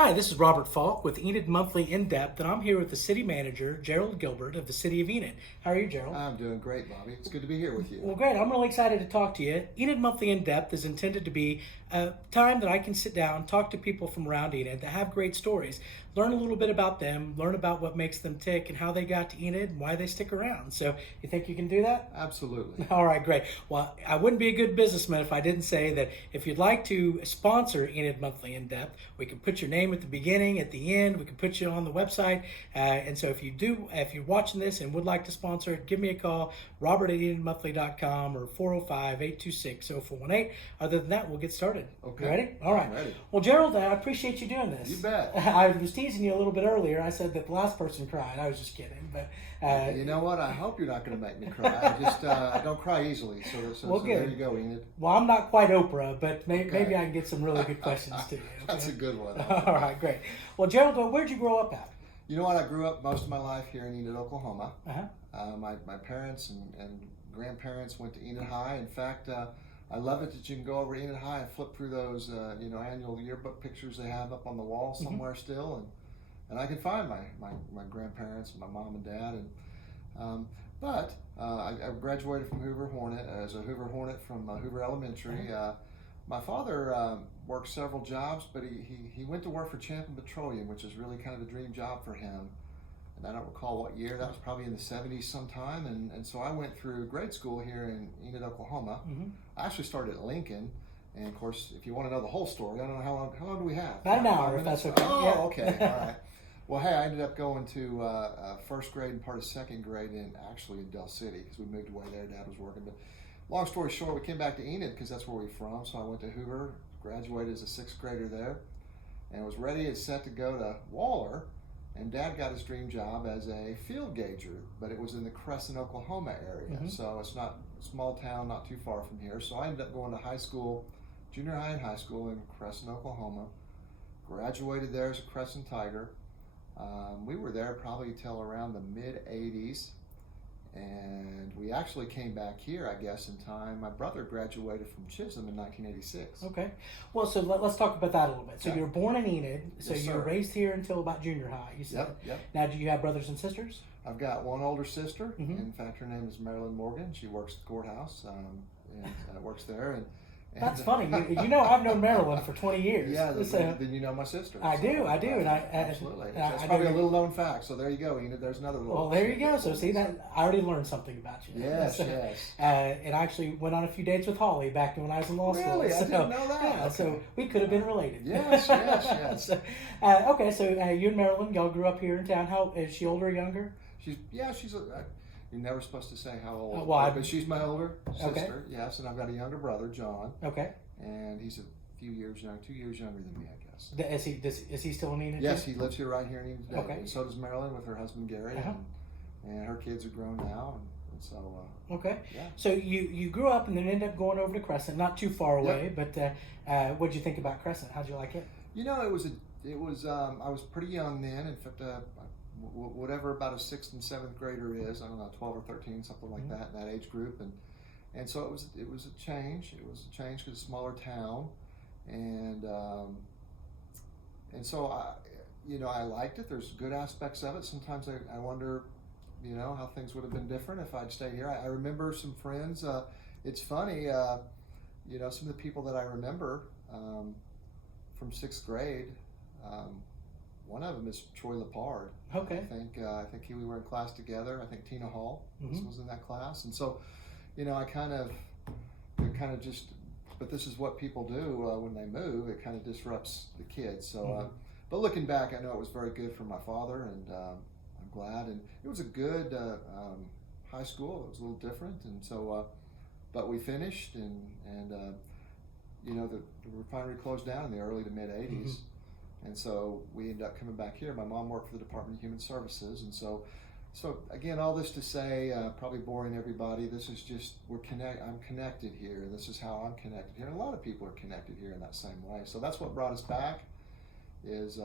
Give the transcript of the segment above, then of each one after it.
Hi, this is Robert Falk with Enid Monthly In Depth, and I'm here with the City Manager, Jerald Gilbert of the City of Enid. How are you, Jerald? I'm doing great, Bobby. It's good to be here with you. Well, great. I'm really excited to talk to you. Enid Monthly In Depth is intended to be a time that I can sit down, talk to people from around Enid that have great stories, learn a little bit about them, learn about what makes them tick and how they got to Enid and why they stick around. So, you think you can do that? Absolutely. All right, great. Well, I wouldn't be a good businessman if I didn't say that if you'd like to sponsor Enid Monthly In Depth, we can put your name at the beginning, at the end. We can put you on the website. And so if you're watching this and would like to sponsor it, give me a call, robert@enidmonthly.com or 405-826-0418. Other than that, we'll get started. Okay. You ready? All right. I'm ready. Well, Jerald, I appreciate you doing this. You bet. I was teasing you a little bit earlier. I said that the last person cried. I was just kidding. But You know what? I hope you're not going to make me cry. I don't cry easily. So good. there you go, Enid. Well, I'm not quite Oprah, but maybe Okay. I can get some really good questions to you. Okay? That's a good one. All right, great. Well, Gerald, where'd you grow up at? You know what? I grew up most of my life here in Enid, Oklahoma. Uh-huh. My parents and grandparents went to Enid High. In fact, I love it that you can go over to Enid High and flip through those annual yearbook pictures they have up on the wall somewhere still, and I can find my grandparents and my mom and dad. But I graduated from Hoover Hornet as a Hoover Hornet from Hoover Elementary. My father worked several jobs, but he went to work for Champion Petroleum, which is really kind of a dream job for him. And I don't recall what year. That was probably in the 70s sometime. And so I went through grade school here in Enid, Oklahoma. Mm-hmm. I actually started at Lincoln. And of course, if you want to know the whole story, I don't know how long do we have? About an hour, if that's okay. Oh, Yeah. Okay. All right. Well, hey, I ended up going to first grade and part of second grade in Del City because we moved away there. Dad was working. But long story short, we came back to Enid because that's where we're from. So I went to Hoover, graduated as a sixth grader there, and was ready and set to go to Waller. And Dad got his dream job as a field gauger, but it was in the Crescent, Oklahoma area. Mm-hmm. So it's not a small town, not too far from here. So I ended up going to high school, junior high and high school in Crescent, Oklahoma. Graduated there as a Crescent Tiger. We were there probably till around the mid-'80s, and we actually came back here, I guess, in time. My brother graduated from Chisholm in 1986. Okay. Well, so let's talk about that a little bit. So Yeah. you were born in Enid, so Yes, you were sir. raised here until about junior high, you said. Yep. Now, do you have brothers and sisters? I've got one older sister. Mhm. In fact, her name is Marilyn Morgan. She works at the courthouse and works there. And That's funny. You know, I've known Marilyn for 20 years. Yeah, So, then you know my sister. I do, and absolutely. I That's probably do. a little known fact. So there you go, Enid. There's another little. Well, there you go. So see that I already learned something about you. Yes, So, yes. And I actually went on a few dates with Holly back when I was in law school. Really? I So, didn't know that. Yeah, Okay. so we could have been related. Yes, yes. So, okay, so you and Marilyn, y'all grew up here in town. How is she older or younger? You're never supposed to say how old. But she's my older sister. Okay. Yes, and I've got a younger brother, John, Okay. and he's a few years younger, 2 years younger than me, I guess. Is he still in Enid? Yes, too? he lives here right here in Enid today. Okay. And so does Marilyn with her husband Gary, Uh-huh. and her kids are grown now, and so Okay. yeah. So you grew up and then ended up going over to Crescent, not too far away. But what'd you think about Crescent? How'd you like it? You know, it was I was pretty young then. In fact, whatever about a sixth and seventh grader is, I don't know, 12 or 13, something like that in that age group, and so it was a change. It was a change because it's a smaller town, and so I liked it. There's good aspects of it. Sometimes I wonder, how things would have been different if I'd stayed here. I remember some friends. It's funny, some of the people that I remember from sixth grade. One of them is Troy Lepard. Okay. I think we were in class together. I think Tina Hall was in that class, and so, I kind of just. But this is what people do when they move. It kind of disrupts the kids. So, but looking back, I know it was very good for my father, and I'm glad. And it was a good high school. It was a little different, and so, but we finished, and the refinery closed down in the early to mid '80s. And so we ended up coming back here. My mom worked for the Department of Human Services, and so again, all this to say, probably boring everybody. This is just I'm connected here, and this is how I'm connected here. And a lot of people are connected here in that same way. So that's what brought us back. Is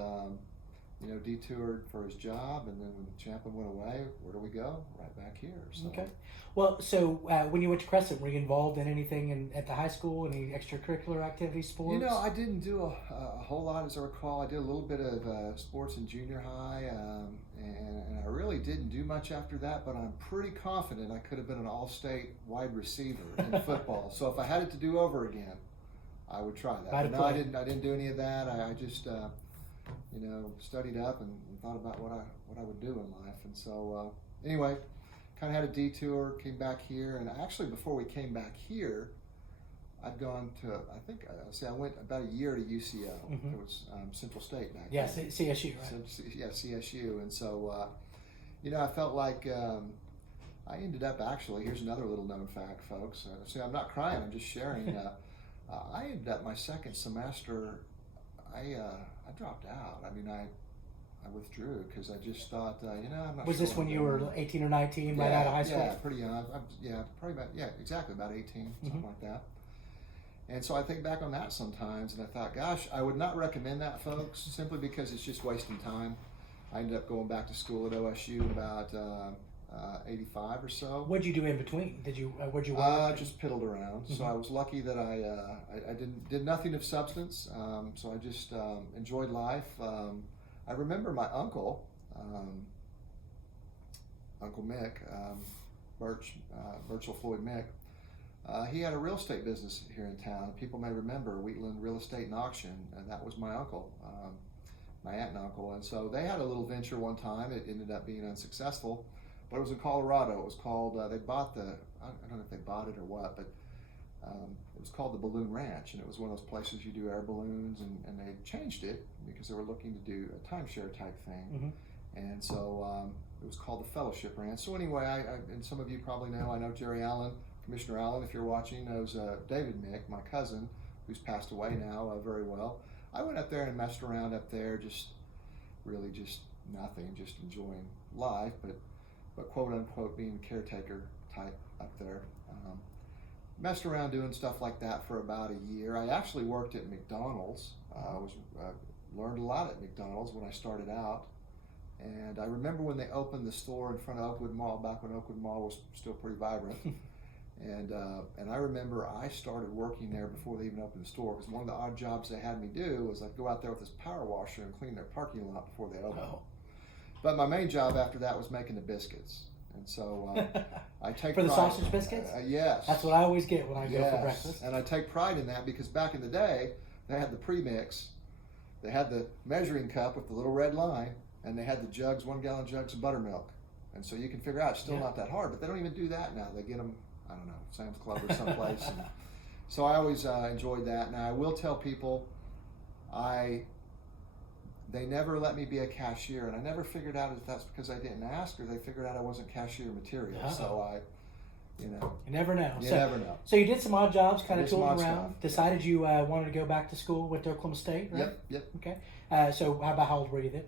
detoured for his job, and then when Champlin went away, where do we go? Right back here. So. Okay. Well, so when you went to Crescent, were you involved in anything at the high school? Any extracurricular activities, sports? I didn't do a whole lot, as I recall. I did a little bit of sports in junior high, and I really didn't do much after that, but I'm pretty confident I could have been an all-state wide receiver in football. So if I had it to do over again, I would try that. But no, I didn't do any of that. I just studied up and thought about what I would do in life. And so anyway, kind of had a detour, came back here, and actually before we came back here, I'd gone to, I went about a year to UCO. Mm-hmm. It was Central State back then. then. CSU, right? Yeah, CSU. And so, I felt like I ended up actually, here's another little known fact, folks. See, I'm not crying, I'm just sharing. I ended up my second semester, I dropped out. I mean, I withdrew because I just thought, I'm not Was sure this when you were 18 or 19, right out of high school? Yeah, pretty young. Probably exactly about 18, something like that. And so I think back on that sometimes, and I thought, gosh, I would not recommend that, folks, simply because it's just wasting time. I ended up going back to school at OSU in about 85 or so. What'd you do in between? Where'd you work? Just piddled around. Mm-hmm. So I was lucky that I did nothing of substance. So I just enjoyed life. I remember my uncle, Uncle Mick, Birchall Floyd Mick. He had a real estate business here in town. People may remember Wheatland Real Estate and Auction, and that was my uncle, my aunt and uncle. And so they had a little venture one time. It ended up being unsuccessful, but it was in Colorado. It was called, they bought I don't know if they bought it or what, but it was called the Balloon Ranch, and it was one of those places you do air balloons, and they changed it because they were looking to do a timeshare type thing. Mm-hmm. And so it was called the Fellowship Ranch. So anyway, and some of you probably know, I know Jerry Allen, Commissioner Allen, if you're watching, knows David Mick, my cousin, who's passed away now very well. I went up there and messed around up there, just nothing, just enjoying life, but quote unquote being caretaker type up there. Messed around doing stuff like that for about a year. I actually worked at McDonald's. Learned a lot at McDonald's when I started out. And I remember when they opened the store in front of Oakwood Mall, back when Oakwood Mall was still pretty vibrant. And I remember I started working there before they even opened the store, because one of the odd jobs they had me do was I'd go out there with this power washer and clean their parking lot before they opened. Oh. But my main job after that was making the biscuits. And so I take for the pride, sausage biscuits? Yes. That's what I always get when I go for breakfast. And I take pride in that because back in the day, they had the premix, they had the measuring cup with the little red line, and they had the jugs, 1 gallon jugs of buttermilk. And so you can figure out it's still not that hard, but they don't even do that now. They get them, I don't know, Sam's Club or someplace. And so I always enjoyed that. Now I will tell people, they never let me be a cashier, and I never figured out if that's because I didn't ask or they figured out I wasn't cashier material. Uh-oh. So you never know. You never know. So you did some odd jobs, kind of tooled around. Decided you wanted to go back to school with Oklahoma State, right? Yep. Okay. So how old were you then?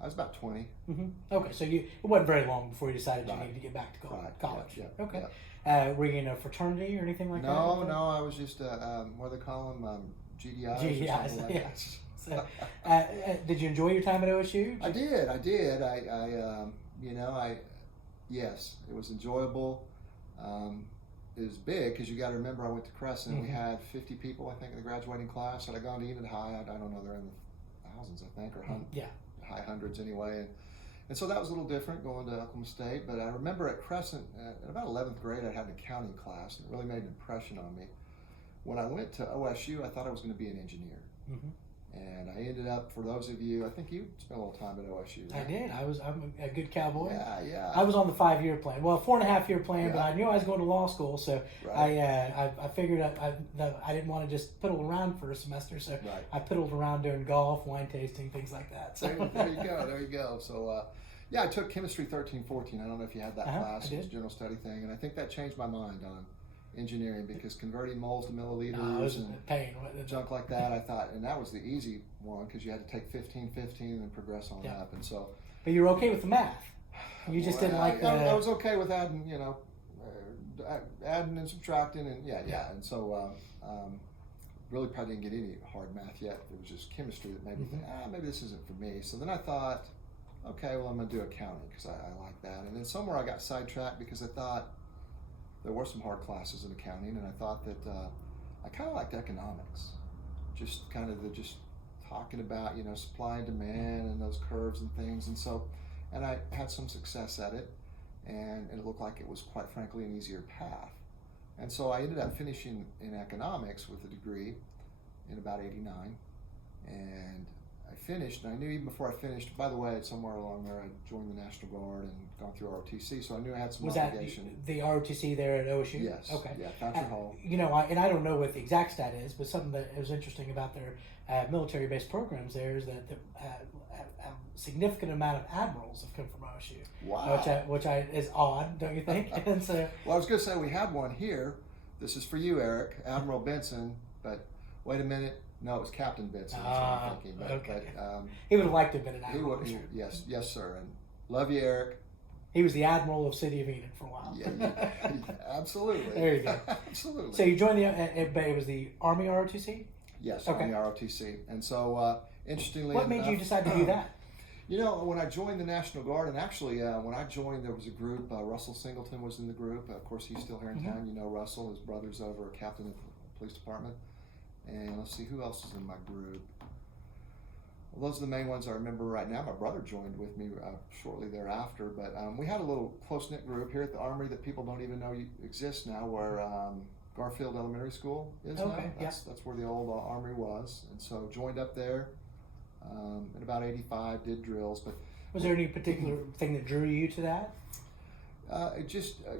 I was about 20. Mm-hmm. Okay, so it wasn't very long before you decided you needed to get back to college. Yep. Okay. Yep. Were you in a fraternity or anything like that? No, I was just what do they call them? GDIs. GDIs, or something like that. So, did you enjoy your time at OSU? I did. Yes, it was enjoyable. It was big because you got to remember I went to Crescent. Mm-hmm. We had 50 people, I think, in the graduating class. Had I gone to Enid High, I don't know, they're in the thousands, I think, or high hundreds anyway. And so that was a little different going to Oklahoma State. But I remember at Crescent, in about 11th grade, I had an accounting class, and it really made an impression on me. When I went to OSU, I thought I was going to be an engineer. Mm-hmm. And I ended up, for those of you, I think you spent a little time at OSU. Right? I did. I'm a good cowboy. Yeah. I was on the 5-year plan. Well, 4.5-year plan, but I knew I was going to law school, so I figured I didn't want to just piddle around for a semester, so I piddled around doing golf, wine tasting, things like that. So. There you go. So, I took chemistry 13-14. I don't know if you had that class. It was a general study thing, and I think that changed my mind on engineering, because converting moles to milliliters and pain. Junk like that, I thought, and that was the easy one because you had to take 15-15 and progress on up. And so, but you were okay with the math. You just didn't like the. I was okay with adding, adding and subtracting, and and so really probably didn't get any hard math yet. It was just chemistry that made me think, maybe this isn't for me. So then I thought, okay, well, I'm going to do accounting because I like that. And then somewhere I got sidetracked because I thought there were some hard classes in accounting, and I thought that I kind of liked economics, just kind of just talking about, supply and demand and those curves and things. And I had some success at it, and it looked like it was, quite frankly, an easier path. And so I ended up finishing in economics with a degree in about '89, and I finished, and I knew even before I finished, by the way, somewhere along there, I joined the National Guard and gone through ROTC, so I knew I had some obligation. Was that the ROTC there at OSU? Yes. Okay. Yeah, Foundry Hall. And I don't know what the exact stat is, but something that was interesting about their military-based programs there is that a significant amount of admirals have come from OSU. Wow. Which is odd, don't you think? And so, well, I was going to say we had one here. This is for you, Eric, Admiral Benson, but wait a minute. No, it was Captain Benson. That's what I'm thinking. But, okay. But, he would have liked to have been an admiral. Yes, sir. And love you, Eric. He was the admiral of City of Enid for a while. Yeah, absolutely. There you go. Absolutely. So you joined but it was the Army ROTC? Yes, okay. Army ROTC. And so, interestingly what made you decide to do that? When I joined the National Guard, and actually when I joined, there was a group, Russell Singleton was in the group. Of course, he's still here in town. Russell, his brother's over a captain of the police department. And let's see, who else is in my group? Well, those are the main ones I remember right now. My brother joined with me shortly thereafter. But we had a little close-knit group here at the Armory that people don't even know exists now, where Garfield Elementary School is now. That's where the old Armory was. And so joined up there in about '85, did drills. But was there any particular thing that drew you to that?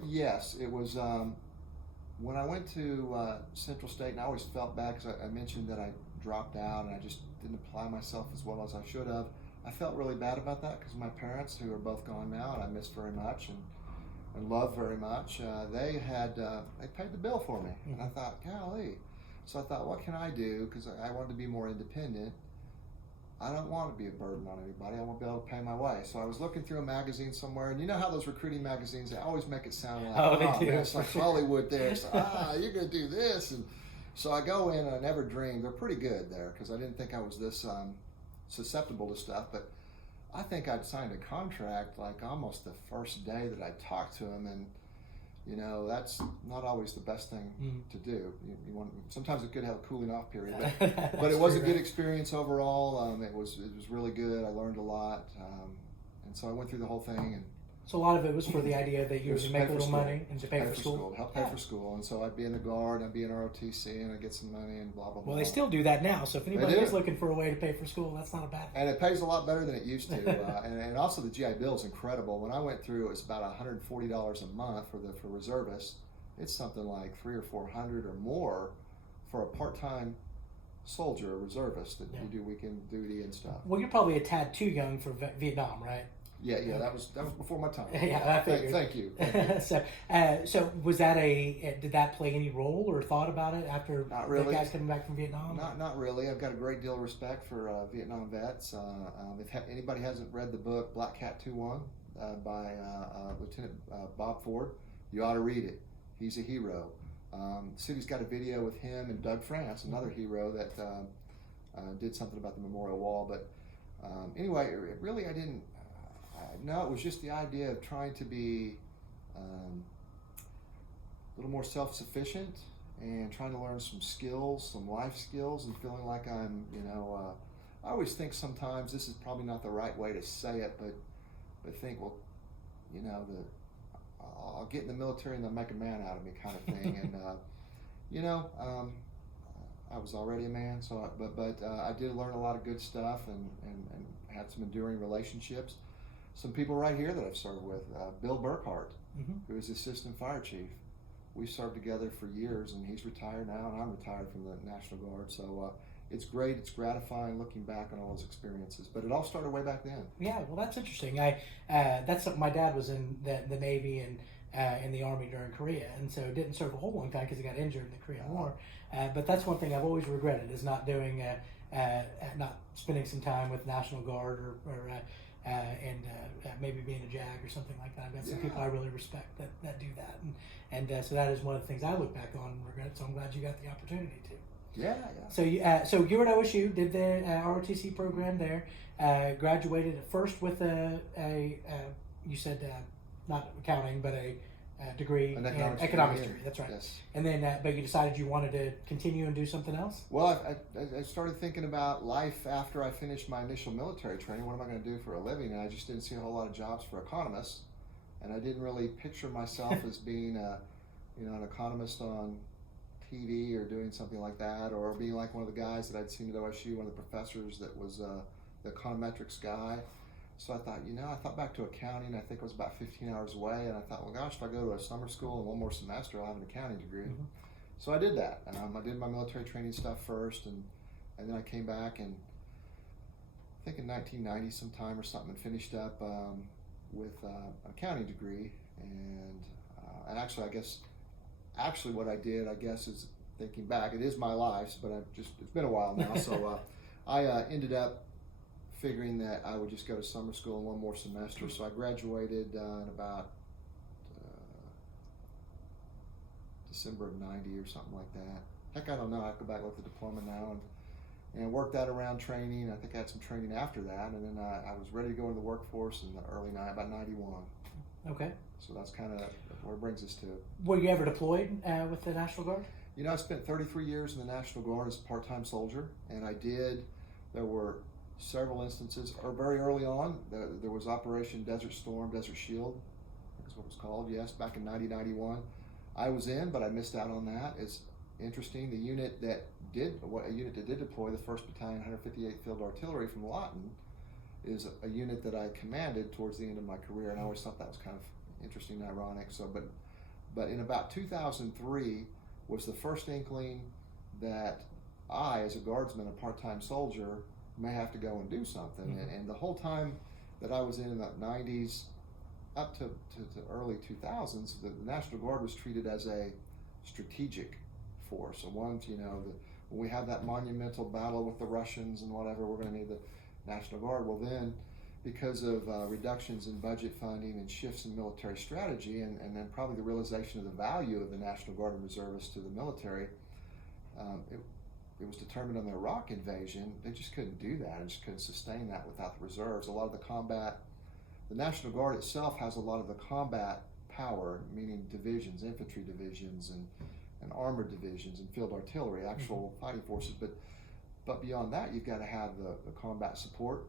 Yes, it was... when I went to Central State, and I always felt bad because I mentioned that I dropped out and I just didn't apply myself as well as I should have. I felt really bad about that because my parents, who are both gone now and I miss very much and love very much, they paid the bill for me. And I thought, golly. So I thought, what can I do? Because I wanted to be more independent. I don't want to be a burden on anybody. I want to be able to pay my way. So I was looking through a magazine somewhere, and you know how those recruiting magazines, they always make it sound like, they do. Man, it's like Hollywood there. So, you're going to do this. And so I go in, and I never dreamed. They're pretty good there because I didn't think I was this susceptible to stuff. But I think I'd signed a contract like almost the first day that I talked to him, and that's not always the best thing to do. You want, sometimes it could have a cooling off period, but it was a good experience overall. It was really good. I learned a lot, and so I went through the whole thing. And so a lot of it was for the idea that you were to make a little money and to pay for school. Help pay for school, and so I'd be in the Guard, I'd be in ROTC, and I'd get some money and blah blah blah. Well, they still do that now. So if anybody is looking for a way to pay for school, that's not a bad thing. And it pays a lot better than it used to. And also the GI Bill is incredible. When I went through, it was about $140 a month for reservists. It's something like $300 or $400 or more for a part-time soldier, a reservist that you do weekend duty and stuff. Well, you're probably a tad too young for Vietnam, right? Yeah, that was before my time. Yeah, I figured. Thank you. So was that did that play any role or thought about it after really. the guys coming back from Vietnam? Not really. I've got a great deal of respect for Vietnam vets. If anybody hasn't read the book Black Cat 2-1 by Lieutenant Bob Ford, you ought to read it. He's a hero. The city's got a video with him and Doug France, another hero that did something about the memorial wall. But anyway, really I didn't. No, it was just the idea of trying to be a little more self-sufficient and trying to learn some skills, some life skills, and feeling like I'm, I always think sometimes this is probably not the right way to say it, but think, well, I'll get in the military and they'll make a man out of me kind of thing. And, I was already a man, so I did learn a lot of good stuff and had some enduring relationships. Some people right here that I've served with, Bill Burkhart, who is the assistant fire chief. We served together for years, and he's retired now, and I'm retired from the National Guard. So it's great, it's gratifying looking back on all those experiences. But it all started way back then. Yeah, well, that's interesting. That's something. My dad was in the Navy and in the Army during Korea, and so didn't serve a whole long time because he got injured in the Korean War. But that's one thing I've always regretted is not doing, not spending some time with National Guard or maybe being a JAG or something like that. I've got some people I really respect that do that, and so that is one of the things I look back on and regret. So I'm glad you got the opportunity to. Yeah. So you were at OSU, did the ROTC program there, graduated at first with you said not accounting, but a degree in economics degree. That's right. Yes. And then, but you decided you wanted to continue and do something else? Well, I started thinking about life after I finished my initial military training. What am I going to do for a living? And I just didn't see a whole lot of jobs for economists, and I didn't really picture myself as being an economist on TV or doing something like that, or being like one of the guys that I'd seen at OSU, one of the professors that was the econometrics guy. So I thought back to accounting. I think it was about 15 hours away, and I thought, well, gosh, if I go to a summer school and one more semester, I'll have an accounting degree. Mm-hmm. So I did that. I did my military training stuff first, and then I came back, and I think in 1990 sometime or something, and finished up with an accounting degree. And actually what I did, I guess, is thinking back, it is my life, but it's been a while now. So I ended up figuring that I would just go to summer school in one more semester. So I graduated in about December of 90 or something like that. Heck, I don't know. I have to go back and look at the diploma now, and worked that around training. I think I had some training after that, and then I was ready to go into the workforce in the about 91. Okay. So that's kind of where it brings us to. Were you ever deployed with the National Guard? I spent 33 years in the National Guard as a part-time soldier, and there were several instances, or very early on, there was Operation Desert Storm, Desert Shield, I think is what it was called, yes, back in 1991. I was in, but I missed out on that. It's interesting, a unit that did deploy, the 1st Battalion, 158th Field Artillery from Lawton, is a unit that I commanded towards the end of my career, and I always thought that was kind of interesting and ironic. So, but in about 2003 was the first inkling that I, as a guardsman, a part-time soldier, may have to go and do something. Mm-hmm. And the whole time that I was in the 90s up to early 2000s, the National Guard was treated as a strategic force. So once, when we have that monumental battle with the Russians and whatever, we're going to need the National Guard. Well, then, because of reductions in budget funding and shifts in military strategy, and then probably the realization of the value of the National Guard and reservists to the military, it was determined on the Iraq invasion, they just couldn't do that, and just couldn't sustain that without the reserves. A lot of the National Guard itself has a lot of the combat power, meaning divisions, infantry divisions, and armored divisions, and field artillery, actual fighting forces. But beyond that, you've got to have the combat support,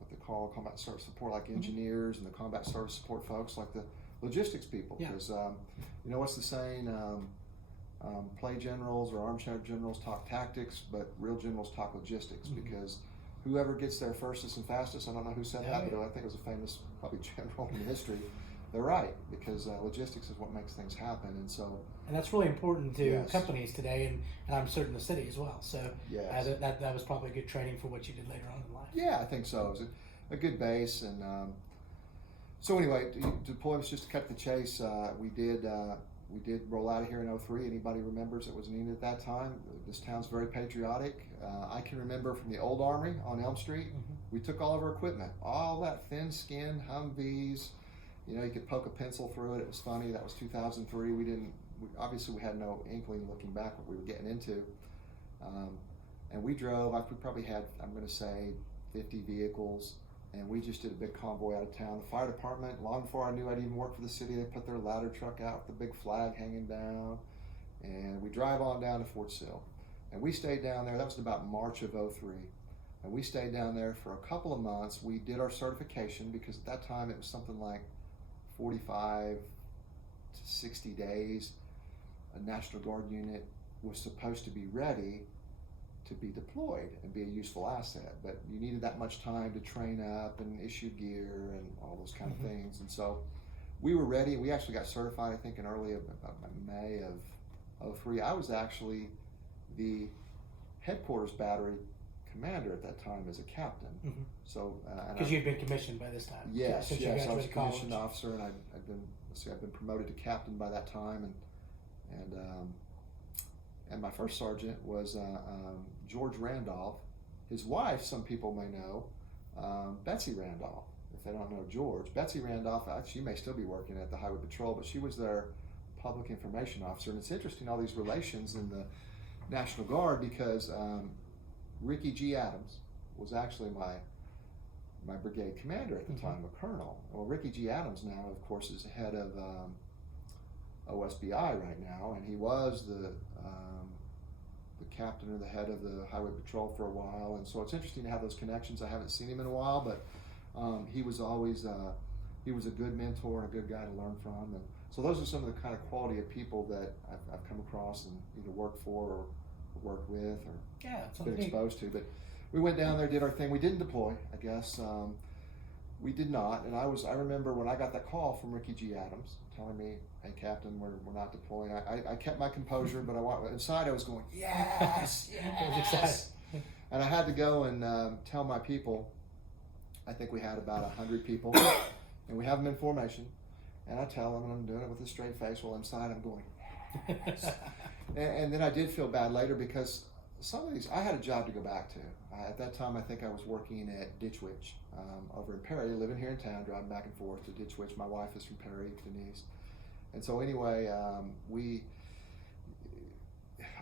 what they call combat service support, like engineers, and the combat service support folks, like the logistics people. Because what's the saying? Play generals or armchair generals talk tactics, but real generals talk logistics, because whoever gets there fastest and fastest, I don't know who said that, but I think it was a famous, probably general in history. They're right, because logistics is what makes things happen, and that's really important to companies today, and I'm certain the city as well. So that was probably good training for what you did later on in life. Yeah, I think so. It was a good base, and so anyway, deployments, just to cut the chase, we did roll out of here in 2003. Anybody remembers it was in Enid at that time? This town's very patriotic. I can remember from the old Armory on Elm Street, we took all of our equipment, all that thin-skinned Humvees. You could poke a pencil through it. It was funny. That was 2003. Obviously we had no inkling looking back what we were getting into. And we drove, we probably had, I'm going to say, 50 vehicles. And we just did a big convoy out of town. The fire department, long before I knew I'd even work for the city, they put their ladder truck out with the big flag hanging down. And we drive on down to Fort Sill. And we stayed down there. That was about March of 2003. And we stayed down there for a couple of months. We did our certification, because at that time it was something like 45 to 60 days. A National Guard unit was supposed to be ready to be deployed and be a useful asset, but you needed that much time to train up and issue gear and all those kind of things. And so we were ready. We actually got certified, I think, in early May of 2003. I was actually the headquarters battery commander at that time as a captain. So because you'd been commissioned by this time. Yes, since yes, you I was a college. commissioned officer, and I've been promoted to captain by that time, and my first sergeant was George Randolph. His wife, some people may know, Betsy Randolph. If they don't know George, Betsy Randolph, she may still be working at the Highway Patrol, but she was their public information officer. And it's interesting, all these relations in National Guard because Ricky G. Adams was actually my brigade commander at the time, a colonel. Well, Ricky G. Adams now, of course, is head of OSBI right now, and he was the captain or the head of the highway patrol for a while. And so it's interesting to have those connections. I haven't seen him in a while, but he was always he was a good mentor and a good guy to learn from. And so those are some of the kind of quality of people that I've come across and either worked for or worked with or been exposed to. But we went down there, did our thing. We didn't deploy, I guess. We did not. And I remember when I got that call from Ricky G. Adams telling me, "Hey, Captain, we're not deploying." I kept my composure, but inside I was going, "Yes, yes!" And I had to go and tell my people. I think we had about 100 people, and we have them in formation. And I tell them, and I'm doing it with a straight face. While inside I'm going, "Yes." and then I did feel bad later because some of these I had a job to go back to. At that time, I think I was working at Ditchwitch over in Perry, living here in town, driving back and forth to Ditchwitch. My wife is from Perry, Denise. And so anyway,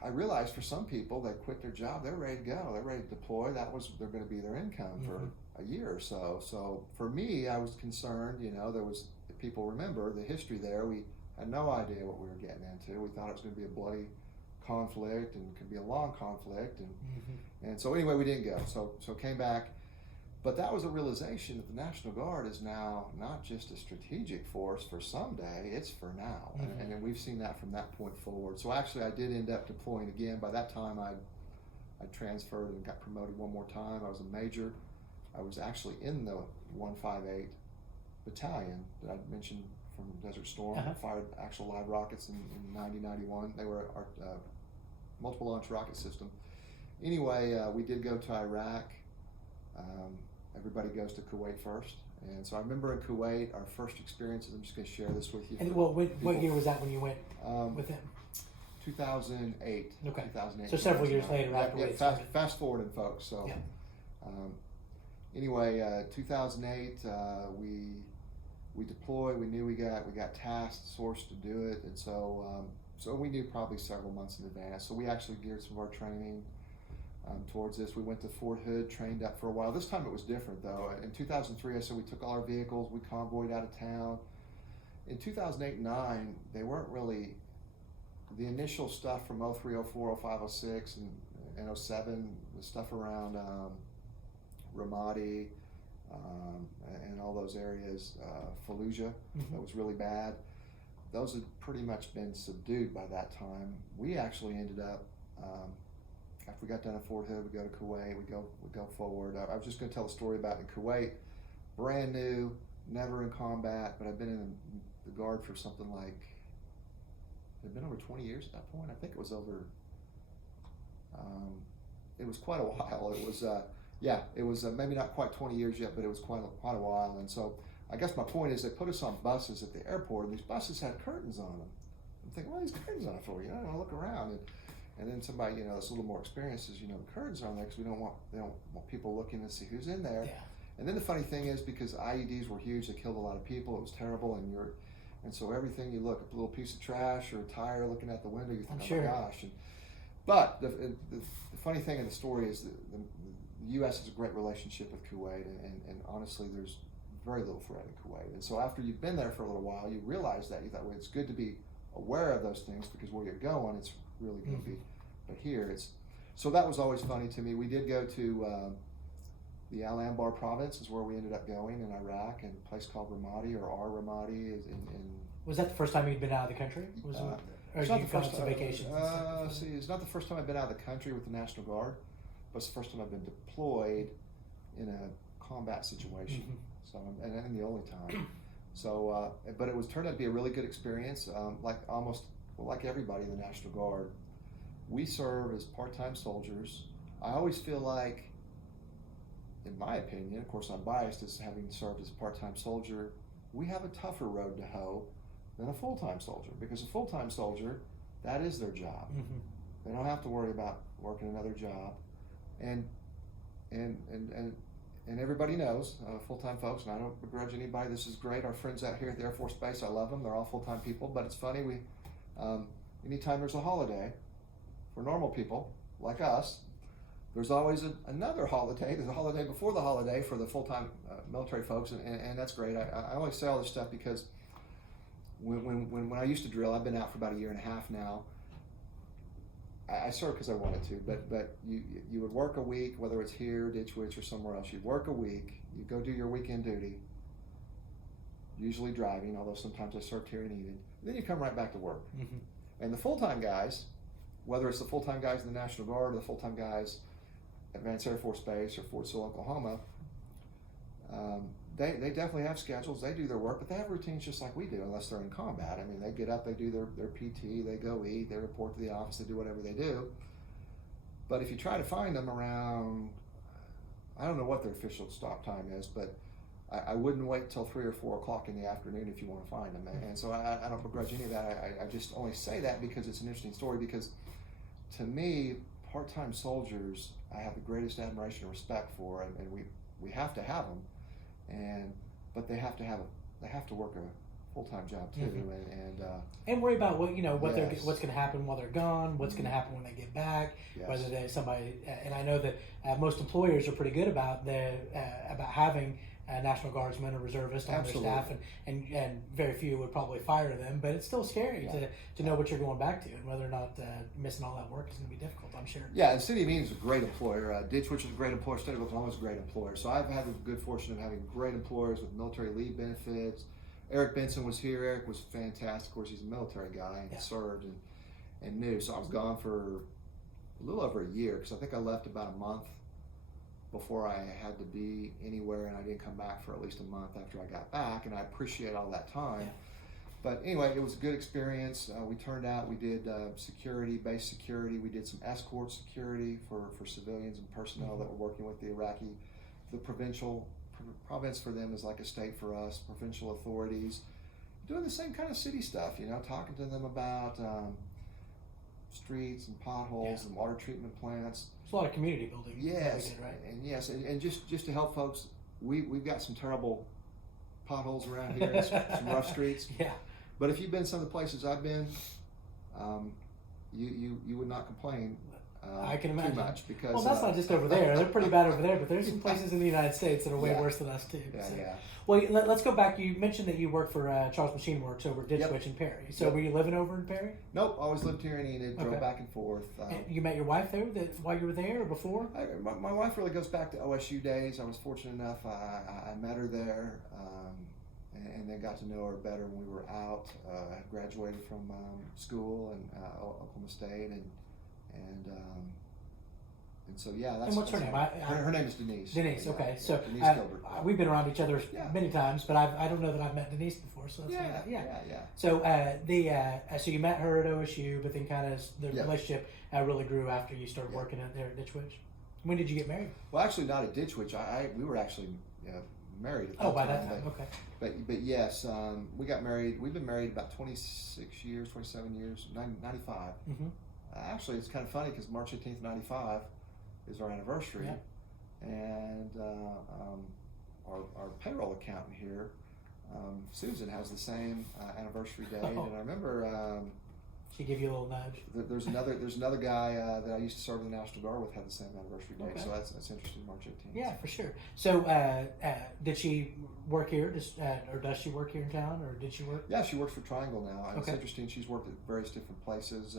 I realized for some people, they quit their job, they're ready to go, they're ready to deploy. They're going to be their income for a year or so. So for me, I was concerned, if people remember the history there, we had no idea what we were getting into. We thought it was going to be a bloody conflict and could be a long conflict. And so anyway, we didn't go. So came back. But that was a realization that the National Guard is now not just a strategic force for someday, it's for now. And we've seen that from that point forward. So actually I did end up deploying again. By that time I transferred and got promoted one more time. I was a major. I was actually in the 158 battalion that I mentioned from Desert Storm. Fired actual live rockets in 90-91. They were our multiple launch rocket system. Anyway, we did go to Iraq. Everybody goes to Kuwait first. And so I remember in Kuwait, our first experiences, I'm just going to share this with you. And what year was that when you went with him? 2008. Okay. 2008. So several years later afterwards. Fast forwarding, folks. So anyway, 2008, we deployed. We knew we got tasked, sourced to do it, and so we knew probably several months in advance. So we actually geared some of our training towards this. We went to Fort Hood, trained up for a while. This time it was different though. In 2003, I said we took all our vehicles, we convoyed out of town. In 2008 and 9, they weren't really the initial stuff from 03, 04, 05, 06, and 07, the stuff around Ramadi and all those areas, Fallujah, that was really bad. Those had pretty much been subdued by that time. We actually ended up, after we got done at Fort Hood, we go to Kuwait, we go forward. I was just going to tell a story about in Kuwait, brand new, never in combat, but I've been in the Guard for something like, it had been over 20 years at that point. I think it was over, it was quite a while. It was, it was maybe not quite 20 years yet, but it was quite a while. And so I guess my point is they put us on buses at the airport, and these buses had curtains on them. I'm thinking, what are these curtains on for? I look around, and then somebody, that's a little more experienced says, the curtains are on there because they don't want people looking to see who's in there. Yeah. And then the funny thing is, because IEDs were huge, they killed a lot of people, it was terrible, and so everything you look, a little piece of trash or a tire looking out the window, you think, oh my gosh. But the funny thing in the story is that the U.S. has a great relationship with Kuwait, and honestly, there's very little threat in Kuwait. And so after you've been there for a little while, you realize that. You thought, well, it's good to be aware of those things because where you're going, it's really going to be. But here, so that was always funny to me. We did go to the Al Anbar province is where we ended up going in Iraq, and a place called Ramadi, or Ar Ramadi is in. Was that the first time you'd been out of the country? Or it's did not you the go on first some time. vacations? It's not the first time I've been out of the country with the National Guard, but it's the first time I've been deployed in a combat situation. So, and the only time. So, but it was turned out to be a really good experience. Like everybody in the National Guard, we serve as part-time soldiers. I always feel like, in my opinion, of course I'm biased as having served as a part-time soldier, we have a tougher road to hoe than a full-time soldier, because a full-time soldier, that is their job. They don't have to worry about working another job, and everybody knows, full-time folks, and I don't begrudge anybody. This is great. Our friends out here at the Air Force Base, I love them. They're all full-time people, but it's funny. Anytime there's a holiday, for normal people like us, there's always another holiday. There's a holiday before the holiday for the full-time military folks, and that's great. I always say all this stuff because when I used to drill, I've been out for about a year and a half now. I served because I wanted to, but you would work a week, whether it's here, Ditchwitch, or somewhere else. You'd work a week, you go do your weekend duty, usually driving, although sometimes I served here in Enid. Then you come right back to work. Mm-hmm. And the full-time guys, whether it's the full-time guys in the National Guard or the full-time guys at Vance Air Force Base or Fort Sill, Oklahoma, they definitely have schedules. They do their work, but they have routines just like we do, unless they're in combat. I mean, they get up, they do their PT, they go eat, they report to the office, they do whatever they do. But if you try to find them around, I don't know what their official stop time is, but I wouldn't wait till 3 or 4 o'clock in the afternoon if you want to find them. And so I don't begrudge any of that. I just only say that because it's an interesting story, because to me, part-time soldiers, I have the greatest admiration and respect for, and we have to have them. But they have to work a full-time job too, mm-hmm. And worry about what yes. what's going to happen while they're gone, what's going to happen when they get back, yes. whether there's somebody. And I know that most employers are pretty good about having National Guardsmen or reservists on Absolutely. their staff, and very few would probably fire them. But it's still scary to know what you're going back to, and whether or not missing all that work is going to be difficult, I'm sure. Yeah, and City of Enid is a great employer. Ditchwitch is a great employer. State of Oklahoma is a great employer. So I've had the good fortune of having great employers with military leave benefits. Eric Benson was here. Eric was fantastic. Of course, he's a military guy and served and knew. So I was gone for a little over a year, because I think I left about a month before I had to be anywhere, and I didn't come back for at least a month after I got back, and I appreciate all that time. Yeah. But anyway, it was a good experience. We turned out, we did security, base security. We did some escort security for civilians and personnel mm-hmm. that were working with the Iraqi. The province for them is like a state for us, provincial authorities. Doing the same kind of city stuff, talking to them about streets and potholes and water treatment plants. It's a lot of community building. Yes, right? and yes, and just to help folks, we've got some terrible potholes around here, and some rough streets. Yeah. But if you've been some of the places I've been, you would not complain. I can imagine. Too much, because well, that's not just over there. They're pretty bad over there, but there's some places in the United States that are way worse than us too. Yeah, so. yeah. Well, let's go back. You mentioned that you work for Charles Machine Works over at Ditchwitch in Perry. So were you living over in Perry? Nope, always lived here in Enid. Drove back and forth. And you met your wife there while you were there, or before? My wife really goes back to OSU days. I was fortunate enough. I met her there, and then got to know her better when we were out. I had graduated from school in Oklahoma State, and so that's. And what's her name? Her name is Denise. Denise, okay. Yeah, So Denise Gilbert. We've been around each other many times, but I don't know that I've met Denise before. So that's So so you met her at OSU, but then kind of the relationship really grew after you started working there at Ditchwitch. When did you get married? Well, actually, not at Ditchwitch. We were actually married at that time. By that time, okay. But yes, we got married. We've been married about 26 years, 27 years, 95. Mm-hmm. Actually, it's kind of funny because March 18th, 95 is our anniversary. Yeah. And our payroll accountant here, Susan, has the same anniversary date. And I remember she gave you a little nudge. There's another guy that I used to serve in the National Guard with, had the same anniversary date. Okay. So that's interesting. March 18th. Yeah, for sure. So did she work here, or does she work here in town, or did she work? Yeah, she works for Triangle now. And okay. It's interesting. She's worked at various different places.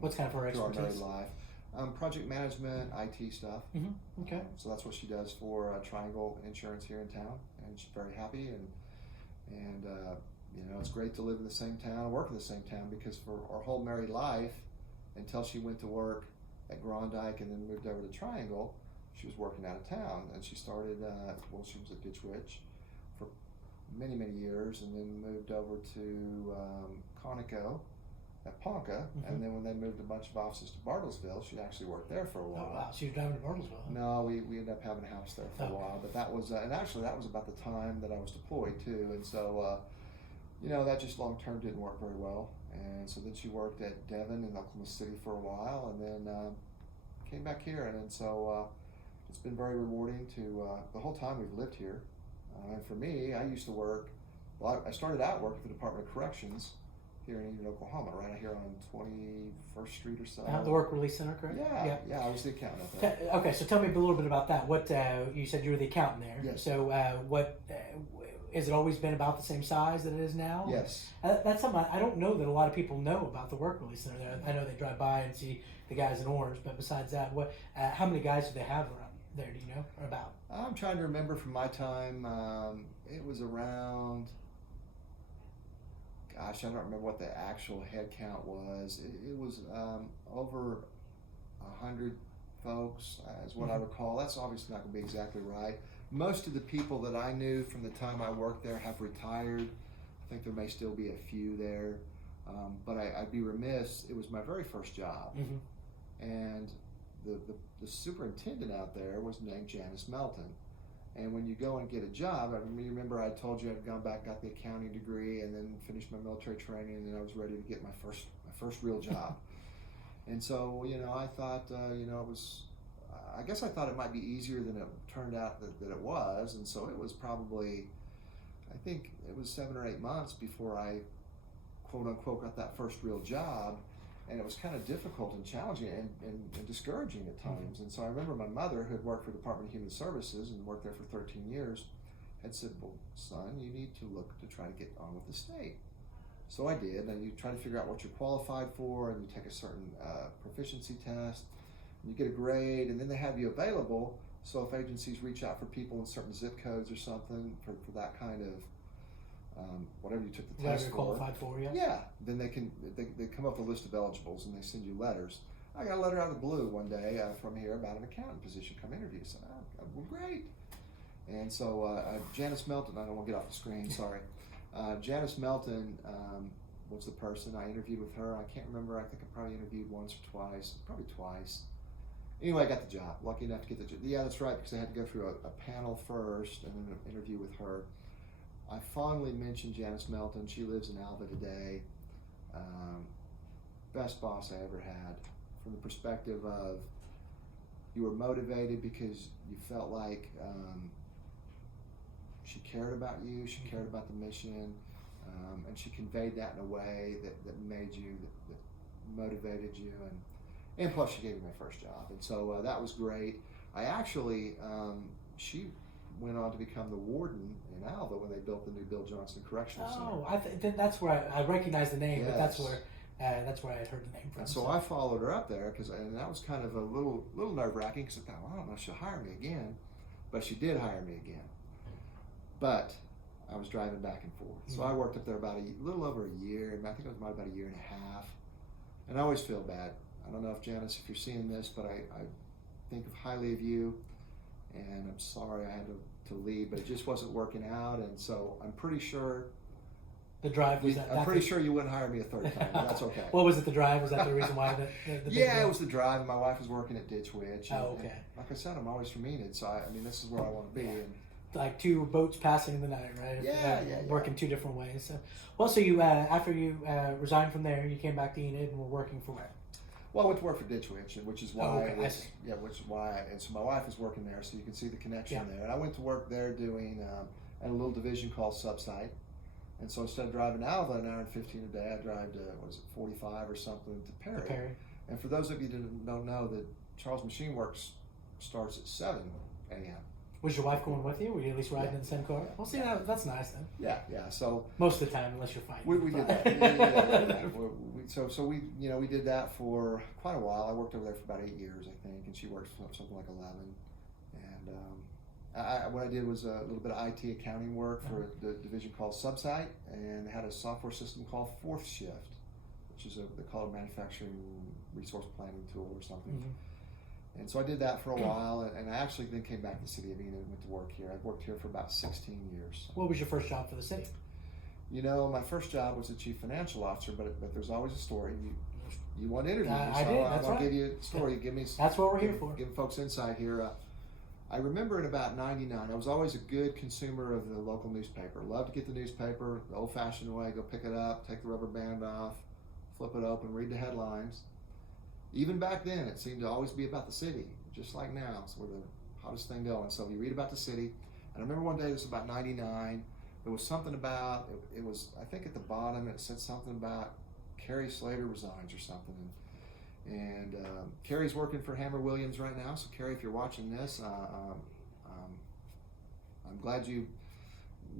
What's kind of her expertise? Through our married life. Project management, IT stuff. Mm-hmm. Okay. So that's what she does for Triangle Insurance here in town, and she's very happy. And it's great to live in the same town, work in the same town, because for our whole married life, until she went to work at Grondike and then moved over to Triangle, she was working out of town. And she started, she was at Ditchwitch for many, many years, and then moved over to Conoco at Ponca, and then when they moved a bunch of offices to Bartlesville, she actually worked there for a while. Oh wow, so you're driving to Bartlesville? No, we ended up having a house there for a while, but that was, and actually that was about the time that I was deployed too, and so, that just long term didn't work very well, and so then she worked at Devon in Oklahoma City for a while, and then came back here, and then so it's been very rewarding to, the whole time we've lived here, and for me, I used to work, I started out working for the Department of Corrections here in Enid, Oklahoma, right out here on 21st Street or so. The Work Release Center, correct? Yeah, I was the accountant up there. Okay, so tell me a little bit about that. What you said you were the accountant there. Yes. So what has it always been about the same size that it is now? Yes. That's something I don't know that a lot of people know about the Work Release Center there. I know they drive by and see the guys in orange, but besides that, how many guys do they have around there? Do you know or about? I'm trying to remember from my time. It was around. Gosh, I don't remember what the actual head count was. It was over 100 folks, is what I recall. That's obviously not going to be exactly right. Most of the people that I knew from the time I worked there have retired. I think there may still be a few there, but I'd be remiss. It was my very first job, and the superintendent out there was named Janice Melton. And when you go and get a job, I remember I told you I'd gone back, got the accounting degree, and then finished my military training, and then I was ready to get my first real job. And so, I thought, it was, I guess I thought it might be easier than it turned out that it was. And so it was probably, I think it was 7 or 8 months before I, quote unquote, got that first real job. And it was kind of difficult and challenging and discouraging at times. And so I remember my mother, who had worked for the Department of Human Services and worked there for 13 years, had said, well, son, you need to look to try to get on with the state. So I did, and you try to figure out what you're qualified for, and you take a certain proficiency test, and you get a grade, and then they have you available. So if agencies reach out for people in certain zip codes or something for that kind of whatever you took the test for, qualified for, yeah, then they come up with a list of eligibles and they send you letters. I got a letter out of the blue one day from here about an accountant position. Come interview. So, well, great. And so Janice Melton, I don't want to get off the screen. Sorry. Janice Melton was the person. I interviewed with her. I can't remember. I think I probably interviewed once or twice. Probably twice. Anyway, I got the job. Lucky enough to get the job. Yeah, that's right, because I had to go through a panel first and then an interview with her. I fondly mentioned Janice Melton. She lives in Alva today. Best boss I ever had, from the perspective of you were motivated because you felt like she cared about you, she cared about the mission, and she conveyed that in a way that made you, that motivated you, and plus she gave me my first job. And so that was great. I actually, she went on to become the warden in Alva when they built the new Bill Johnson Correctional Center. Oh, that's where I recognize the name, yes. But that's where I had heard the name from. And so I followed her up there, and that was kind of a little nerve-wracking, because I thought, well, I don't know if she'll hire me again. But she did hire me again. But I was driving back and forth. So I worked up there about a little over a year, and I think it was about a year and a half. And I always feel bad. I don't know if Janice, if you're seeing this, but I think highly of you. And I'm sorry I had to leave, but it just wasn't working out, and so I'm pretty sure the drive was I'm pretty sure you wouldn't hire me a third time, but that's okay. What was it, the drive? Was that the reason why? Yeah, it was the drive, and my wife was working at Ditchwitch. And, okay. And like I said, I'm always from Enid, so I mean, this is where I want to be. And like two boats passing in the night, right? Yeah. Working two different ways. So you after you resigned from there, you came back to Enid and were working for where? Well, I went to work for Ditchwitch, which is why which is why, and so my wife is working there, so you can see the connection there. And I went to work there doing at a little division called Subsite. And so instead of driving Alva an hour and 15 a day, I drive to 45 or something to Perry. And for those of you that don't know, that Charles Machine Works starts at 7 a.m. Was your wife going with you? Were you at least riding in the same car? Yeah. Well, see, that's nice then. Yeah. So most of the time, unless you're fighting. We did that. So we did that for quite a while. I worked over there for about 8 years, I think, and she worked for something like 11. And what I did was a little bit of IT accounting work for the division called Subsite, and they had a software system called Fourth Shift, which is they call it a manufacturing resource planning tool or something. And so I did that for a while, and I actually then came back to the City of Enid and went to work here. I've worked here for about 16 years. What was your first job for the city? My first job was the chief financial officer, but there's always a story. You want to interview me, I did. That's I'll right. give you a story. Give me. That's what we're here for. Give folks insight here. I remember in about '99, I was always a good consumer of the local newspaper. Loved to get the newspaper the old-fashioned way. Go pick it up, take the rubber band off, flip it open, read the headlines. Even back then, it seemed to always be about the city, just like now. It's where the hottest thing going. So you read about the city. And I remember one day, this was about '99, there was something about it was, I think at the bottom it said something about Carrie Slater resigns or something. And Carrie's working for Hammer Williams right now. So Carrie, if you're watching this, I'm glad you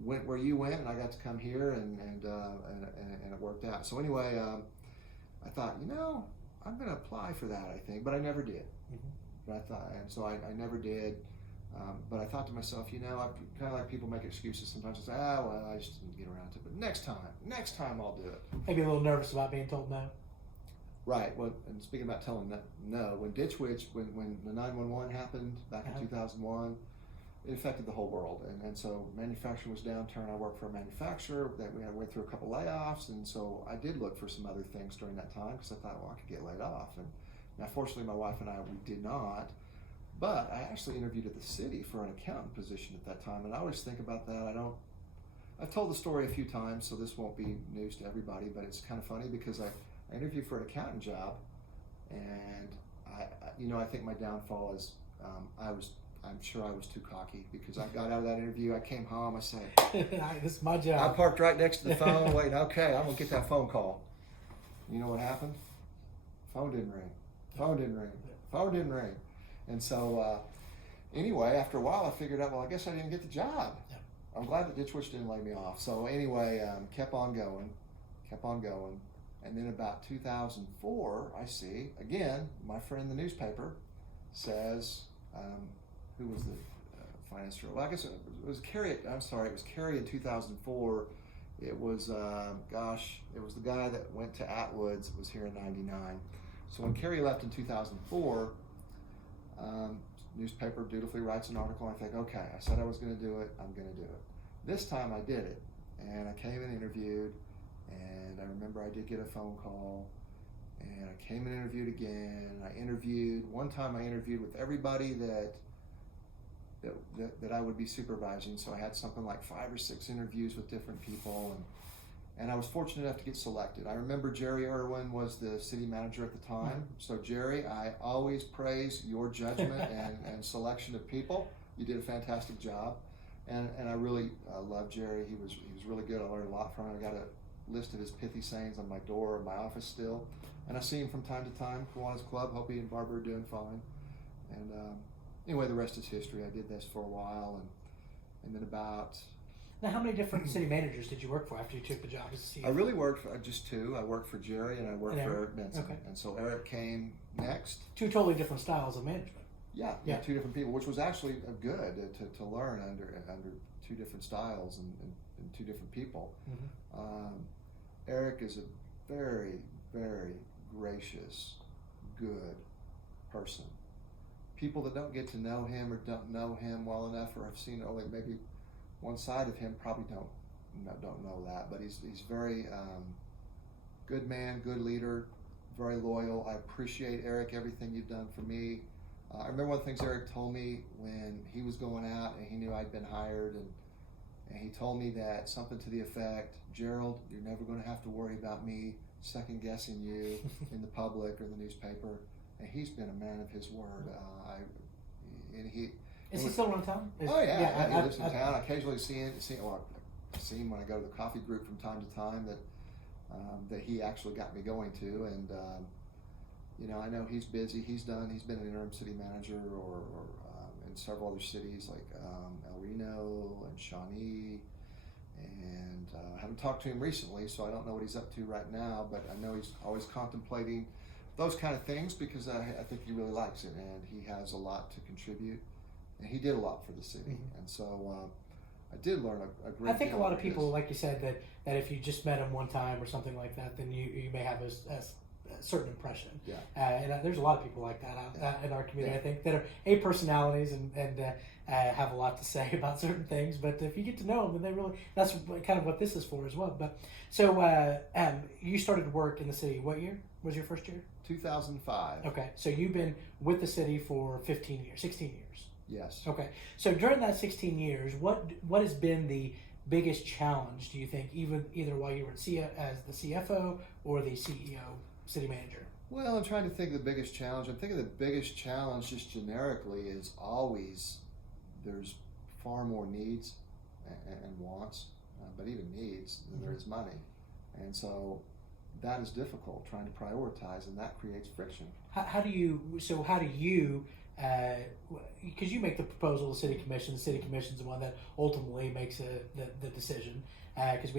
went where you went, and I got to come here, and it worked out. So anyway, I thought, I'm going to apply for that, I think, but I never did. But I thought, and so I never did. But I thought to myself, I kind of like people make excuses sometimes. I say, well, I just didn't get around to it. But next time I'll do it. Maybe a little nervous about being told no. Right. Well, and speaking about telling no, when Ditchwitch, when the 911 happened back in 2001, it affected the whole world. And so manufacturing was downturn. I worked for a manufacturer that we went through a couple layoffs. And so I did look for some other things during that time because I thought, well, I could get laid off. And now, fortunately, my wife and I, we did not. But I actually interviewed at the city for an accountant position at that time. And I always think about that. I've told the story a few times, so this won't be news to everybody, but it's kind of funny because I interviewed for an accountant job, and I think my downfall is I'm sure I was too cocky because I got out of that interview. I came home. I said, "This is my job." I parked right next to the phone, waiting. Okay, I'm gonna get that phone call. You know what happened? Phone didn't ring. Phone didn't ring. Phone didn't ring. And so anyway, after a while, I figured out, well, I guess I didn't get the job. Yeah. I'm glad that Ditchwitch didn't lay me off. So anyway, kept on going. And then about 2004, I see, again, my friend in the newspaper says, who was the finance director? Well, I guess it was Carrie. I'm sorry, it was Carrie in 2004. It was, it was the guy that went to Atwoods, was here in '99. So when Carrie left in 2004, newspaper dutifully writes an article. I think, okay, I said I was going to do it. I'm going to do it. This time I did it, and I came and interviewed, and I remember I did get a phone call, and I came and interviewed again. I interviewed one time. I interviewed with everybody that I would be supervising. So I had something like 5 or 6 interviews with different people, and I was fortunate enough to get selected. I remember Jerry Irwin was the city manager at the time. So Jerry, I always praise your judgment and selection of people. You did a fantastic job, and I really love Jerry. He was really good. I learned a lot from him. I got a list of his pithy sayings on my door in my office still, and I see him from time to time. Kiwanis Club. Hope he and Barbara are doing fine. And anyway, the rest is history. I did this for a while, and then about. Now, how many different city managers did you work for after you took the job as CEO? I really worked for just 2. I worked for Jerry and I worked for Eric Benson. Okay. And so Eric came next. 2 totally different styles of management. Yeah, 2 different people, which was actually good to learn under 2 different styles and 2 different people. Mm-hmm. Eric is a very, very gracious, good person. People that don't get to know him or don't know him well enough, or have seen only maybe one side of him, probably don't know that, but he's very good man, good leader, very loyal. I appreciate, Eric, everything you've done for me. I remember one of the things Eric told me when he was going out and he knew I'd been hired, and he told me that something to the effect, Jerald, you're never going to have to worry about me second guessing you in the public or the newspaper. And he's been a man of his word. Is he still in town? Oh yeah, he lives in town. I occasionally see him when I go to the coffee group from time to time that he actually got me going to, and I know he's busy. He's been an interim city manager or in several other cities like El Reno and Shawnee, and I haven't talked to him recently, so I don't know what he's up to right now. But I know he's always contemplating those kind of things because I think he really likes it, and he has a lot to contribute. And he did a lot for the city, mm-hmm. And so I did learn a great deal. I think a lot of people, like you said, that if you just met him one time or something like that, then you may have a certain impression. Yeah. And there's a lot of people like that in our community, I think, that are personalities and have a lot to say about certain things. But if you get to know them, then that's kind of what this is for as well. But so you started to work in the city. What year was your first year? 2005. Okay. So you've been with the city for 16 years. Yes. Okay. So during that 16 years, what has been the biggest challenge, do you think, either while you were as the CFO or the CEO, city manager? Well, I'm trying to think of the biggest challenge. I'm thinking the biggest challenge just generically is always there's far more needs and wants but even needs than there is money. And so that is difficult, trying to prioritize, and that creates friction. How do you, because you make the proposal to the city commission's the one that ultimately makes the decision, because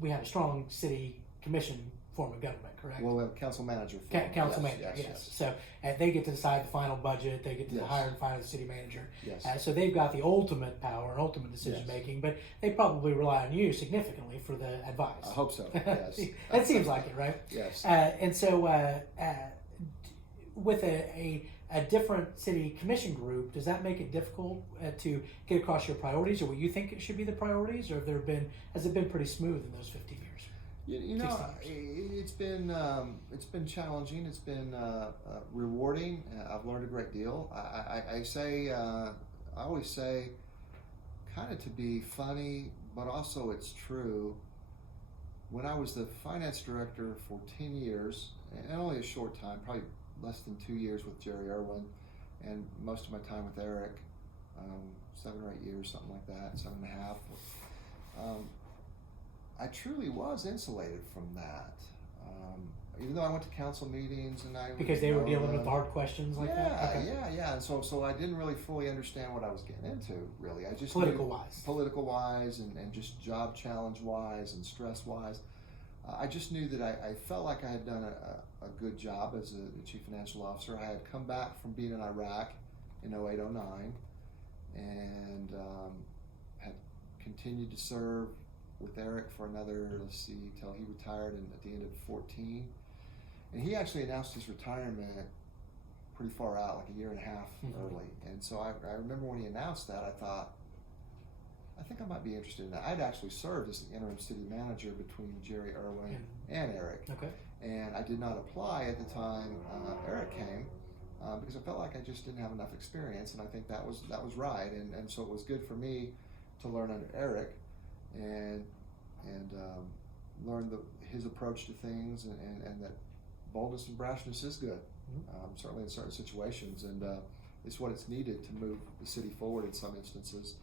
we have a strong city commission form of government, correct? Well, we have a council manager. Council manager, yes. So they get to decide the final budget, they get to hire and fire the city manager. Yes. So they've got the ultimate power and ultimate decision making, but they probably rely on you significantly for the advice. I hope so, yes. It seems like it, right? Yes. And so with a different city commission group, does that make it difficult to get across your priorities, or what you think it should be the priorities, or has it been pretty smooth in those 15 years? You know, it's been challenging. It's been rewarding. I've learned a great deal. I always say, kind of to be funny, but also it's true. When I was the finance director for 10 years, and only a short time, probably less than 2 years with Jerry Irwin, and most of my time with Eric, 7 or 8 years, something like that, 7.5. I truly was insulated from that. Even though I went to council meetings and because they were dealing with hard questions like that. Okay. Yeah. And so I didn't really fully understand what I was getting into. Really, I just political wise, and just job challenge wise and stress wise. I just knew that I felt like I had done a good job as a chief financial officer. I had come back from being in Iraq in 08, 09, and had continued to serve with Eric for another, till he retired at the end of 14. And he actually announced his retirement pretty far out, like a year and a half early. And so I remember when he announced that, I thought, I think I might be interested in that. I'd actually served as the interim city manager between Jerry Irwin and Eric. Okay. And I did not apply at the time Eric came, because I felt like I just didn't have enough experience, and I think that was right. And so it was good for me to learn under Eric and learn his approach to things, and that boldness and brashness is good, certainly in certain situations, and it's what it's needed to move the city forward in some instances.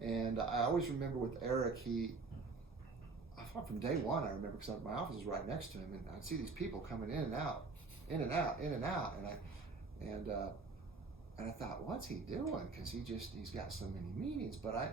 And I always remember with Eric, I thought from day one, I remember, because my office was right next to him, and I'd see these people coming in and out, and I thought, what's he doing? Because he's got so many meetings. But I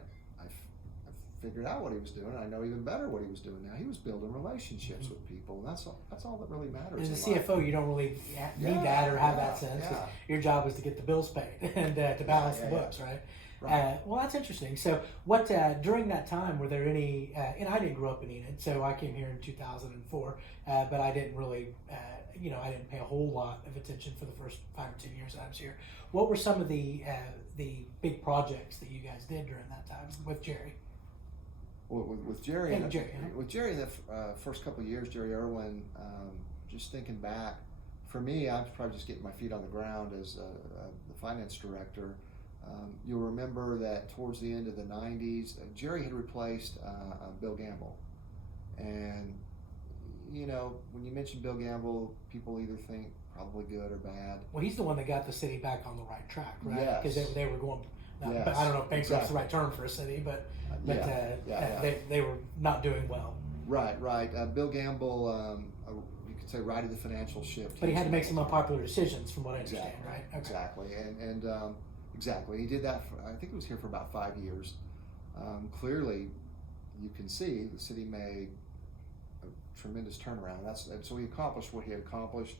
figured out what he was doing. I know even better what he was doing now. He was building relationships with people, and that's all that really matters. As a CFO, you don't really need that or have that sense. Your job is to get the bills paid and to balance the books, right? Right. Well, that's interesting. So, what during that time were there any? And I didn't grow up in Enid, so I came here in 2004. But I didn't really, I didn't pay a whole lot of attention for the first 5 or 10 years that I was here. What were some of the big projects that you guys did during that time with Jerry? With Jerry, with Jerry in the first couple of years, Jerry Irwin, just thinking back, for me, I was probably just getting my feet on the ground as the finance director. You'll remember that towards the end of the 90s, Jerry had replaced Bill Gamble. And, when you mention Bill Gamble, people either think probably good or bad. Well, he's the one that got the city back on the right track, right? Yes. Because they were going, Yes. but I don't know if bankrupt's the right term for a city, but they were not doing well. Right. Bill Gamble, you could say, righted the financial ship. But he had to make some unpopular decisions, from what I understand, right? Okay. Exactly, and exactly. He did that I think he was here for about 5 years. Clearly, you can see the city made a tremendous turnaround. So he accomplished what he had accomplished.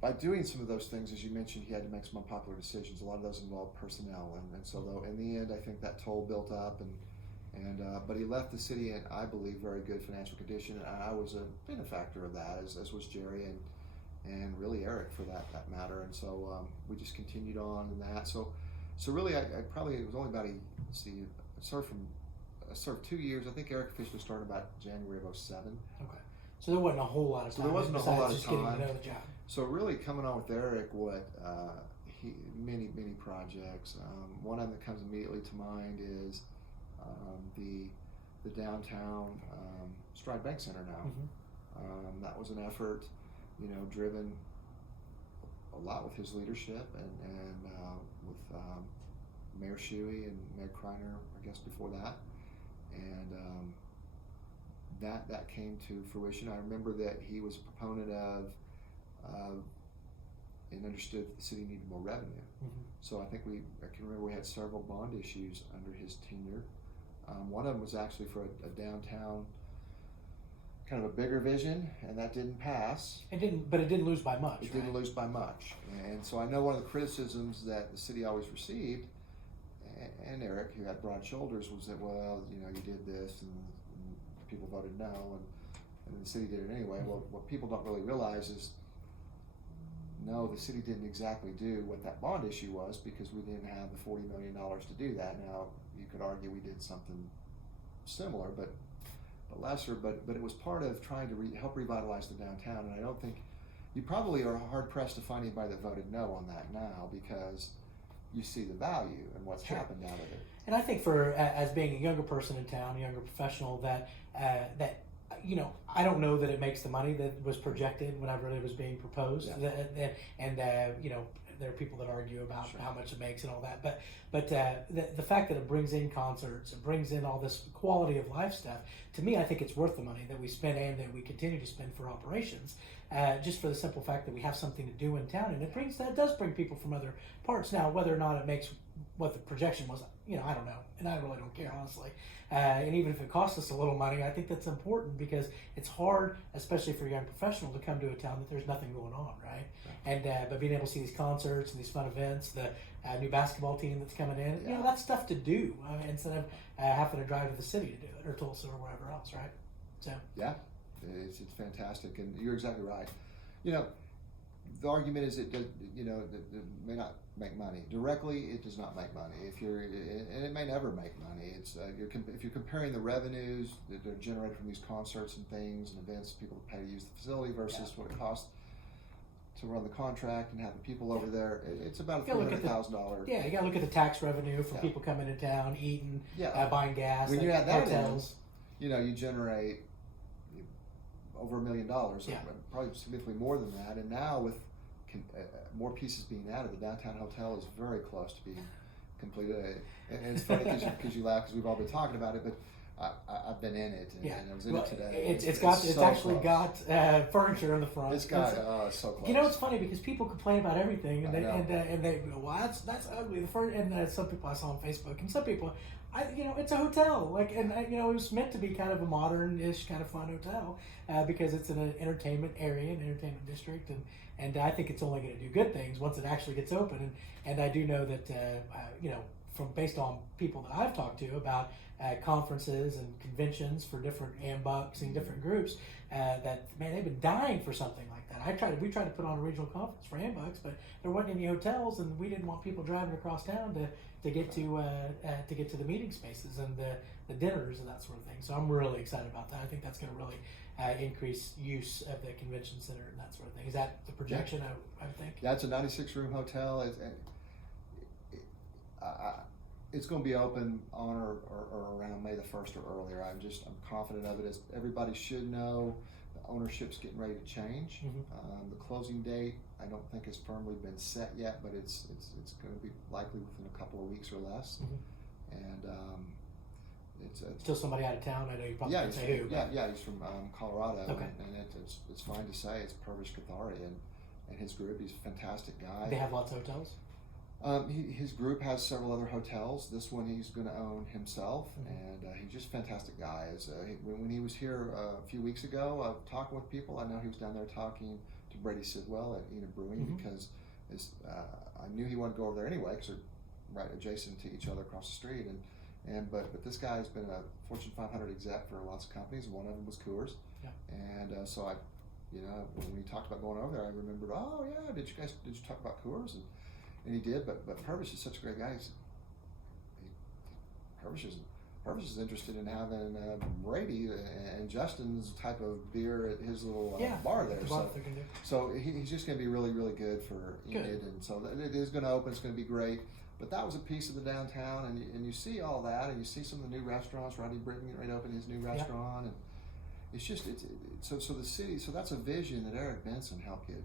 By doing some of those things, as you mentioned, he had to make some unpopular decisions. A lot of those involved personnel, and so though in the end, I think that toll built up, but he left the city in, I believe, very good financial condition, and I was a benefactor of that, as was Jerry and really Eric for that matter. And so we just continued on in that. So really, I probably, it was only about I served 2 years. I think Eric officially started about January of 07. Okay. So there wasn't a whole lot of time. So there wasn't a whole lot of just time. Getting to know the job. So really, coming on with Eric, many projects. One of them that comes immediately to mind is the downtown Stride Bank Center now. That was an effort, driven a lot with his leadership and with Mayor Shuey and Mayor Kreiner, I guess, before that. and that came to fruition. I remember that he was a proponent of and understood that the city needed more revenue. So I think I can remember we had several bond issues under his tenure. One of them was actually for a downtown, kind of a bigger vision, and that didn't pass. But it didn't lose by much. It didn't lose by much. And so I know one of the criticisms that the city always received, and Eric, who had broad shoulders, was that, well, you did this, and people voted no, and the city did it anyway. Well, what people don't really realize is, no, the city didn't exactly do what that bond issue was, because we didn't have the $40 million to do that. Now, you could argue we did something similar, but lesser, but it was part of trying to help revitalize the downtown. And I don't think, you probably are hard pressed to find anybody that voted no on that now, because you see the value and what's happened out of it. And I think as being a younger person in town, a younger professional, that I don't know that it makes the money that was projected whenever it was being proposed. Yeah. And there are people that argue about how much it makes and all that. But the fact that it brings in concerts, it brings in all this quality of life stuff, to me, I think it's worth the money that we spend and that we continue to spend for operations, just for the simple fact that we have something to do in town. And that does bring people from other parts. Now, whether or not it makes what the projection was, I don't know. And I really don't care, honestly. And even if it costs us a little money, I think that's important, because it's hard, especially for a young professional, to come to a town that there's nothing going on, right? And but being able to see these concerts and these fun events, the new basketball team that's coming in, that's stuff to do instead of having to drive to the city to do it, or Tulsa or wherever else, right? So yeah, it's fantastic, and you're exactly right. The argument is it may not make money directly. It does not make money. And it may never make money. It's if you're comparing the revenues that are generated from these concerts and things and events, people pay to use the facility versus what it costs to run the contract and have the people over there, it's about a $300,000. Yeah, you got to look at the tax revenue for people coming to town, eating, buying gas, when you add that hotels. You generate over $1 million, probably significantly more than that. And now with more pieces being added, the downtown hotel is very close to being completed. And it's funny because you laugh, because we've all been talking about it, but I've been in it, and I was in it today. It's actually got furniture in the front. It's got it's so close. It's funny because people complain about everything, and they go, "Well, that's ugly." And some people I saw on Facebook, and some people, it's a hotel, it was meant to be kind of a modern-ish kind of fun hotel, because it's in an entertainment area, an entertainment district, and I think it's only going to do good things once it actually gets open. And I do know that based on people that I've talked to about conferences and conventions for different AMBUCs and different groups, that they've been dying for something like that. We tried to put on a regional conference for AMBUCs, but there wasn't any hotels, and we didn't want people driving across town to get to the meeting spaces and the dinners and that sort of thing. So I'm really excited about that. I think that's going to really increase use of the convention center and that sort of thing. Is that the projection? I would think. Yeah, it's a 96-room hotel. It's going to be open on or around May the 1st or earlier. I'm confident of it. As everybody should know, the ownership's getting ready to change. The closing date, I don't think has firmly been set yet, but it's going to be likely within a couple of weeks or less. And it's still somebody out of town. I know you probably can't say who. Yeah, he's from Colorado. Okay. And it's fine to say it's Purvish Kathari and his group. He's a fantastic guy. They have lots of hotels. His group has several other hotels. This one he's going to own himself, and he's just a fantastic guy. When he was here a few weeks ago, talking with people, I know he was down there talking to Brady Sidwell at Enid Brewing, because I knew he wanted to go over there anyway, because they're right adjacent to each other across the street. But this guy's been a Fortune 500 exec for lots of companies, and one of them was Coors. Yeah. And so when we talked about going over there, I remembered, oh yeah, did you talk about Coors? And he did, but Purvish is such a great guy. Purvish is interested in having Brady and Justin's type of beer at his little bar there. So he's just going to be really, really good for Enid, and so it is going to open. It's going to be great. But that was a piece of the downtown, and you see all that, and you see some of the new restaurants. Rodney Britton getting ready to open his new restaurant, and it's just so the city. So that's a vision that Eric Benson helped get.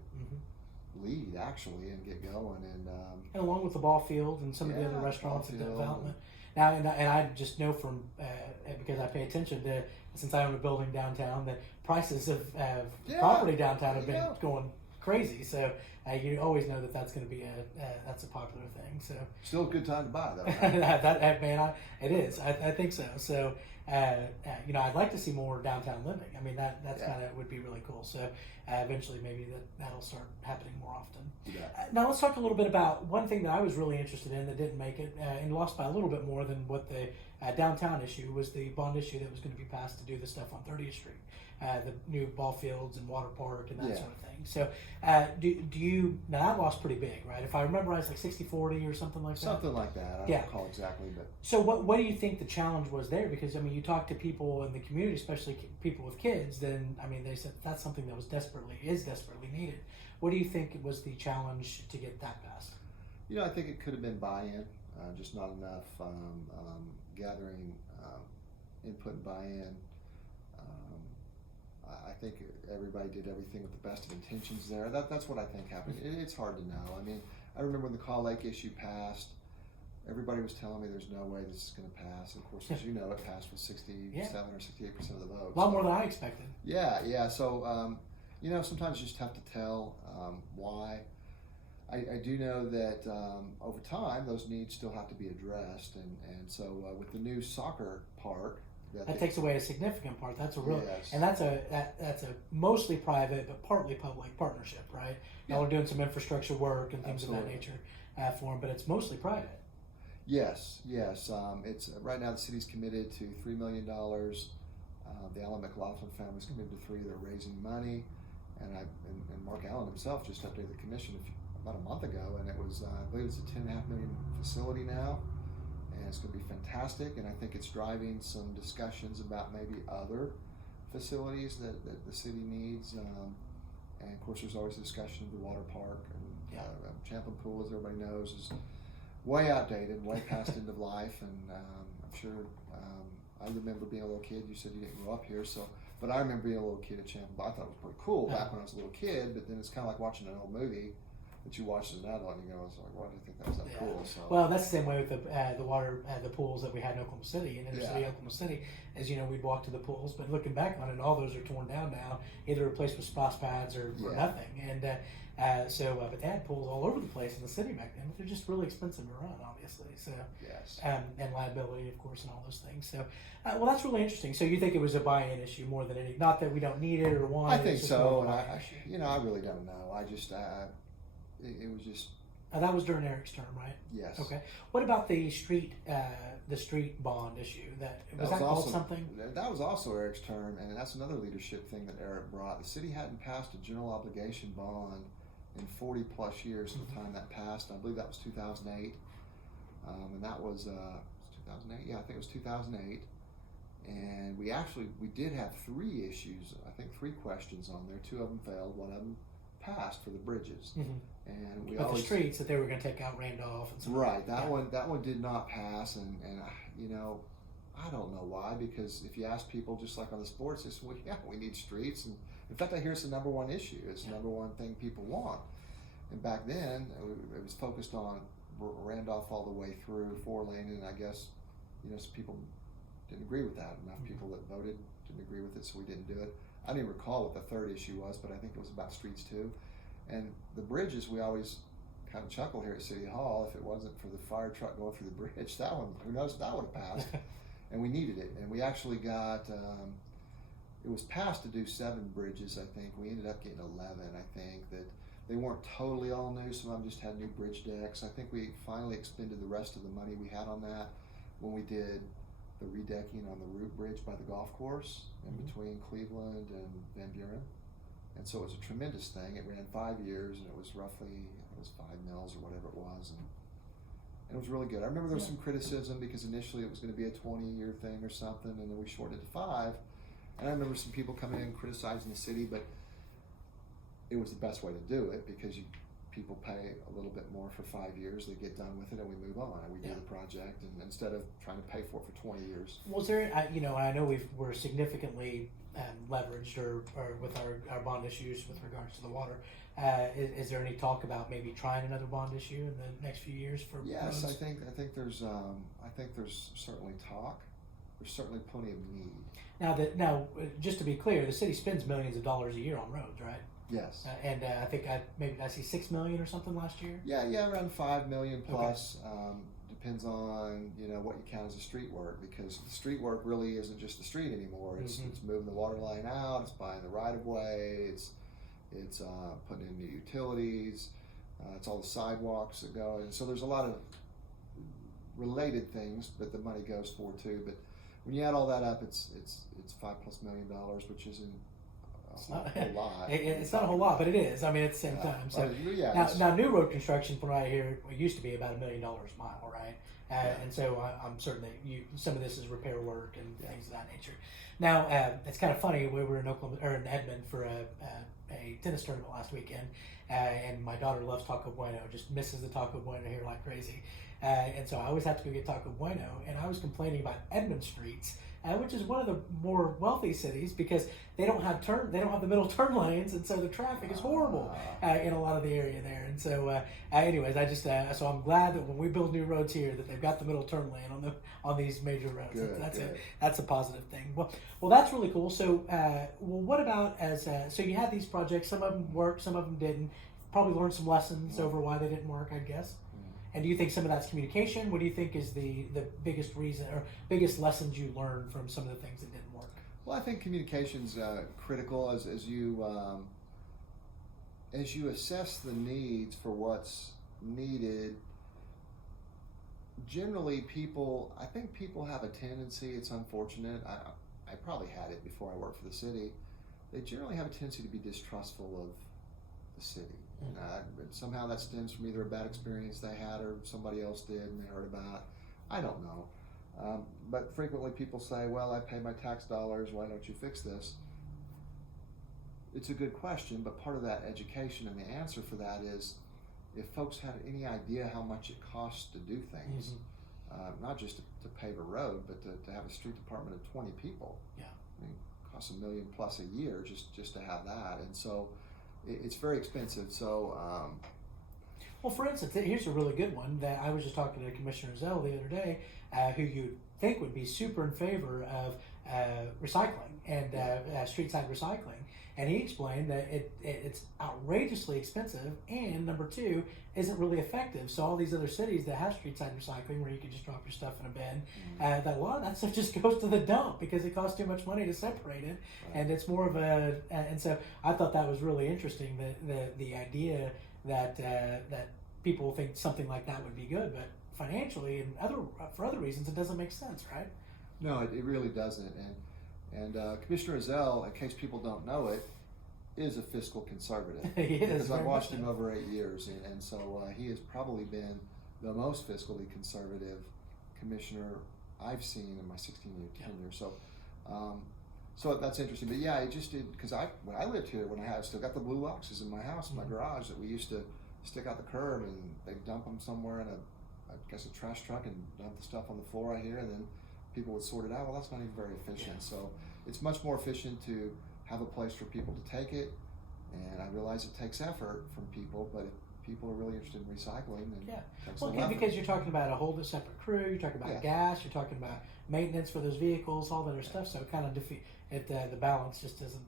Lead actually and get going, and along with the ball field and some of the other restaurants and development. Now, and I just know from because I pay attention to, since I own a building downtown, that prices of property downtown have been going crazy. So you always know that that's going to be that's a popular thing. So still a good time to buy though. Right? Man, it is. I think so. So I'd like to see more downtown living. I mean, that's kind of would be really cool. So eventually, maybe that'll start happening more often. Now let's talk a little bit about one thing that I was really interested in that didn't make it and lost by a little bit more than what the downtown issue was, the bond issue that was going to be passed to do the stuff on 30th Street, the new ball fields and water park and that sort of thing. So do you, now that lost pretty big, right? If I remember right, it's like 60-40 or something like that. Something like that. I don't recall exactly, but. So what do you think the challenge was there? Because I mean, you talk to people in the community, especially people with kids, then I mean, they said that's something that is desperately needed. What do you think was the challenge to get that passed? I think it could have been buy-in, just not enough gathering input and buy-in. I think everybody did everything with the best of intentions there. That's what I think happened. It's hard to know. I mean, I remember when the Call Lake issue passed, everybody was telling me there's no way this is going to pass. Of course, as you know, it passed with 67 or 68% of the votes. A lot more than I expected. Yeah. So, sometimes you just have to tell why. I do know that over time, those needs still have to be addressed. And so with the new soccer park, that takes away a significant part. That's a real, and that's a mostly private but partly public partnership, right? Now we're doing some infrastructure work and things of that nature for them, but it's mostly private. Yes. It's right now the city's committed to $3 million. The Allen McLaughlin family's committed to $3 million. They're raising money, and Mark Allen himself just updated the commission about a month ago, and it was I believe it's a $10.5 million facility now. And it's going to be fantastic, and I think it's driving some discussions about maybe other facilities that the city needs. And of course, there's always a discussion of the water park, and Champlain Pool, as everybody knows, is way outdated, way past end of life. And I'm sure I remember being a little kid. You said you didn't grow up here, but I remember being a little kid at Champlain. I thought it was pretty cool back when I was a little kid. But then it's kind of like watching an old movie that you watch as an adult, and you go, why do you think that was that cool? So. Well, that's the same way with the water, the pools that we had in Oklahoma City, in inner city Oklahoma City. As you know, we'd walk to the pools, but looking back on it, all those are torn down now, either replaced with splash pads or nothing. And but they had pools all over the place in the city back then, but they're just really expensive to run, obviously. So and liability, of course, and all those things. So, well, that's really interesting. So you think it was a buy-in issue more than anything? Not that we don't need it or want it. I think so, and I really don't know. I just. It was just. That was during Eric's term, right? Yes. Okay. What about the street bond issue? Was that called something? That was also Eric's term, and that's another leadership thing that Eric brought. The city hadn't passed a general obligation bond in 40 plus years from the time that passed. I believe that was 2008, and that was 2008. Yeah, I think it was 2008. And we did have 3 issues. I think 3 questions on there. 2 of them failed. 1 of them passed for the bridges, and the streets that they were going to take out Randolph and stuff. Right, that one did not pass, and I don't know why, because if you ask people, just like on the sports, they say, well, we need streets, and in fact, I hear it's the number 1 issue. It's the number 1 thing people want. And back then, it was focused on Randolph all the way through 4-lane, and I guess some people didn't agree with that. Enough people that voted didn't agree with it, so we didn't do it. I don't even recall what the 3rd issue was, but I think it was about streets too. And the bridges, we always kind of chuckle here at City Hall. If it wasn't for the fire truck going through the bridge, that one, who knows, that would have passed. And we needed it. And we actually got, it was passed to do 7 bridges, I think. We ended up getting 11, I think. That they weren't totally all new. Some of them just had new bridge decks. I think we finally expended the rest of the money we had on that when we did the redecking on the Root Bridge by the golf course in between Cleveland and Van Buren. And so it was a tremendous thing. It ran 5 years, and it was roughly, it was $5 million or whatever it was. And it was really good. I remember there was some criticism because initially it was going to be a 20-year thing or something, and then we shortened it to 5. And I remember some people coming in and criticizing the city, but it was the best way to do it because people pay a little bit more for 5 years, they get done with it, and we move on, and we do the project, and instead of trying to pay for it for 20 years. Was there, I know we're significantly leveraged or with our bond issues with regards to the water. Is there any talk about maybe trying another bond issue in the next few years for Yes, roads? I think there's certainly talk. There's certainly plenty of need. Now, just to be clear, the city spends millions of dollars a year on roads, right? Yes. And I think I see $6 million or something last year. Yeah, around 5 million plus. Okay. Depends on what you count as a street work, because the street work really isn't just the street anymore. It's moving the water line out. It's buying the right of way. It's putting in new utilities. It's all the sidewalks that go. And so there's a lot of related things that the money goes for too. But when you add all that up, it's $5+ million, which isn't a whole lot. It's not a whole lot, but it is. I mean, at the same time. So now new road construction from right here, it used to be about $1 million a mile, right? And so I'm certain that some of this is repair work and things of that nature. Now it's kind of funny. We were in in Edmond for a tennis tournament last weekend, and my daughter loves Taco Bueno. Just misses the Taco Bueno here like crazy. And so I always have to go get Taco Bueno, and I was complaining about Edmond streets, which is one of the more wealthy cities, because they don't have the middle turn lanes, and so the traffic is horrible in a lot of the area there. And so, anyways, so I'm glad that when we build new roads here, that they've got the middle turn lane on these major roads. Good, that's a positive thing. Well, that's really cool. So, what about so you had these projects? Some of them worked, some of them didn't. Probably learned some lessons over why they didn't work, I guess. And do you think some of that's communication? What do you think is the biggest reason or biggest lessons you learned from some of the things that didn't work? Well, I think communication's critical as you assess the needs for what's needed. Generally, I think people have a tendency. It's unfortunate. I probably had it before I worked for the city. They generally have a tendency to be distrustful of the city. And somehow that stems from either a bad experience they had or somebody else did and they heard about. I don't know. But frequently people say, well, I pay my tax dollars, why don't you fix this? It's a good question, but part of that education and the answer for that is if folks had any idea how much it costs to do things, not just to pave a road, but to have a street department of 20 people. Yeah. I mean, it costs $1 million plus a year just to have that. And so it's very expensive. So, well, for instance, here's a really good one that I was just talking to Commissioner Zell the other day, who you'd think would be super in favor of recycling and street side recycling, and he explained that it's outrageously expensive, and number two, isn't really effective. So all these other cities that have street side recycling, where you can just drop your stuff in a bin, that a lot of that stuff just goes to the dump because it costs too much money to separate it, and it's more of and so I thought that was really interesting, the idea that people think something like that would be good, but financially and for other reasons it doesn't make sense, right? No, it really doesn't. And Commissioner Zell, in case people don't know it, is a fiscal conservative. He is. Because I've watched him over 8 years, and so he has probably been the most fiscally conservative commissioner I've seen in my 16-year tenure. So that's interesting. But yeah, it just did, because when I lived here, when I still got the blue boxes in my house, in my garage, that we used to stick out the curb, and they'd dump them somewhere in a trash truck and dump the stuff on the floor right here, and then people would sort it out. Well, that's not even very efficient. So it's much more efficient to have a place for people to take it. And I realize it takes effort from people, but if people are really interested in recycling, then it takes some effort. Because you're talking about a whole separate crew, you're talking about gas, you're talking about maintenance for those vehicles, all that other stuff. So it kind of the balance just doesn't.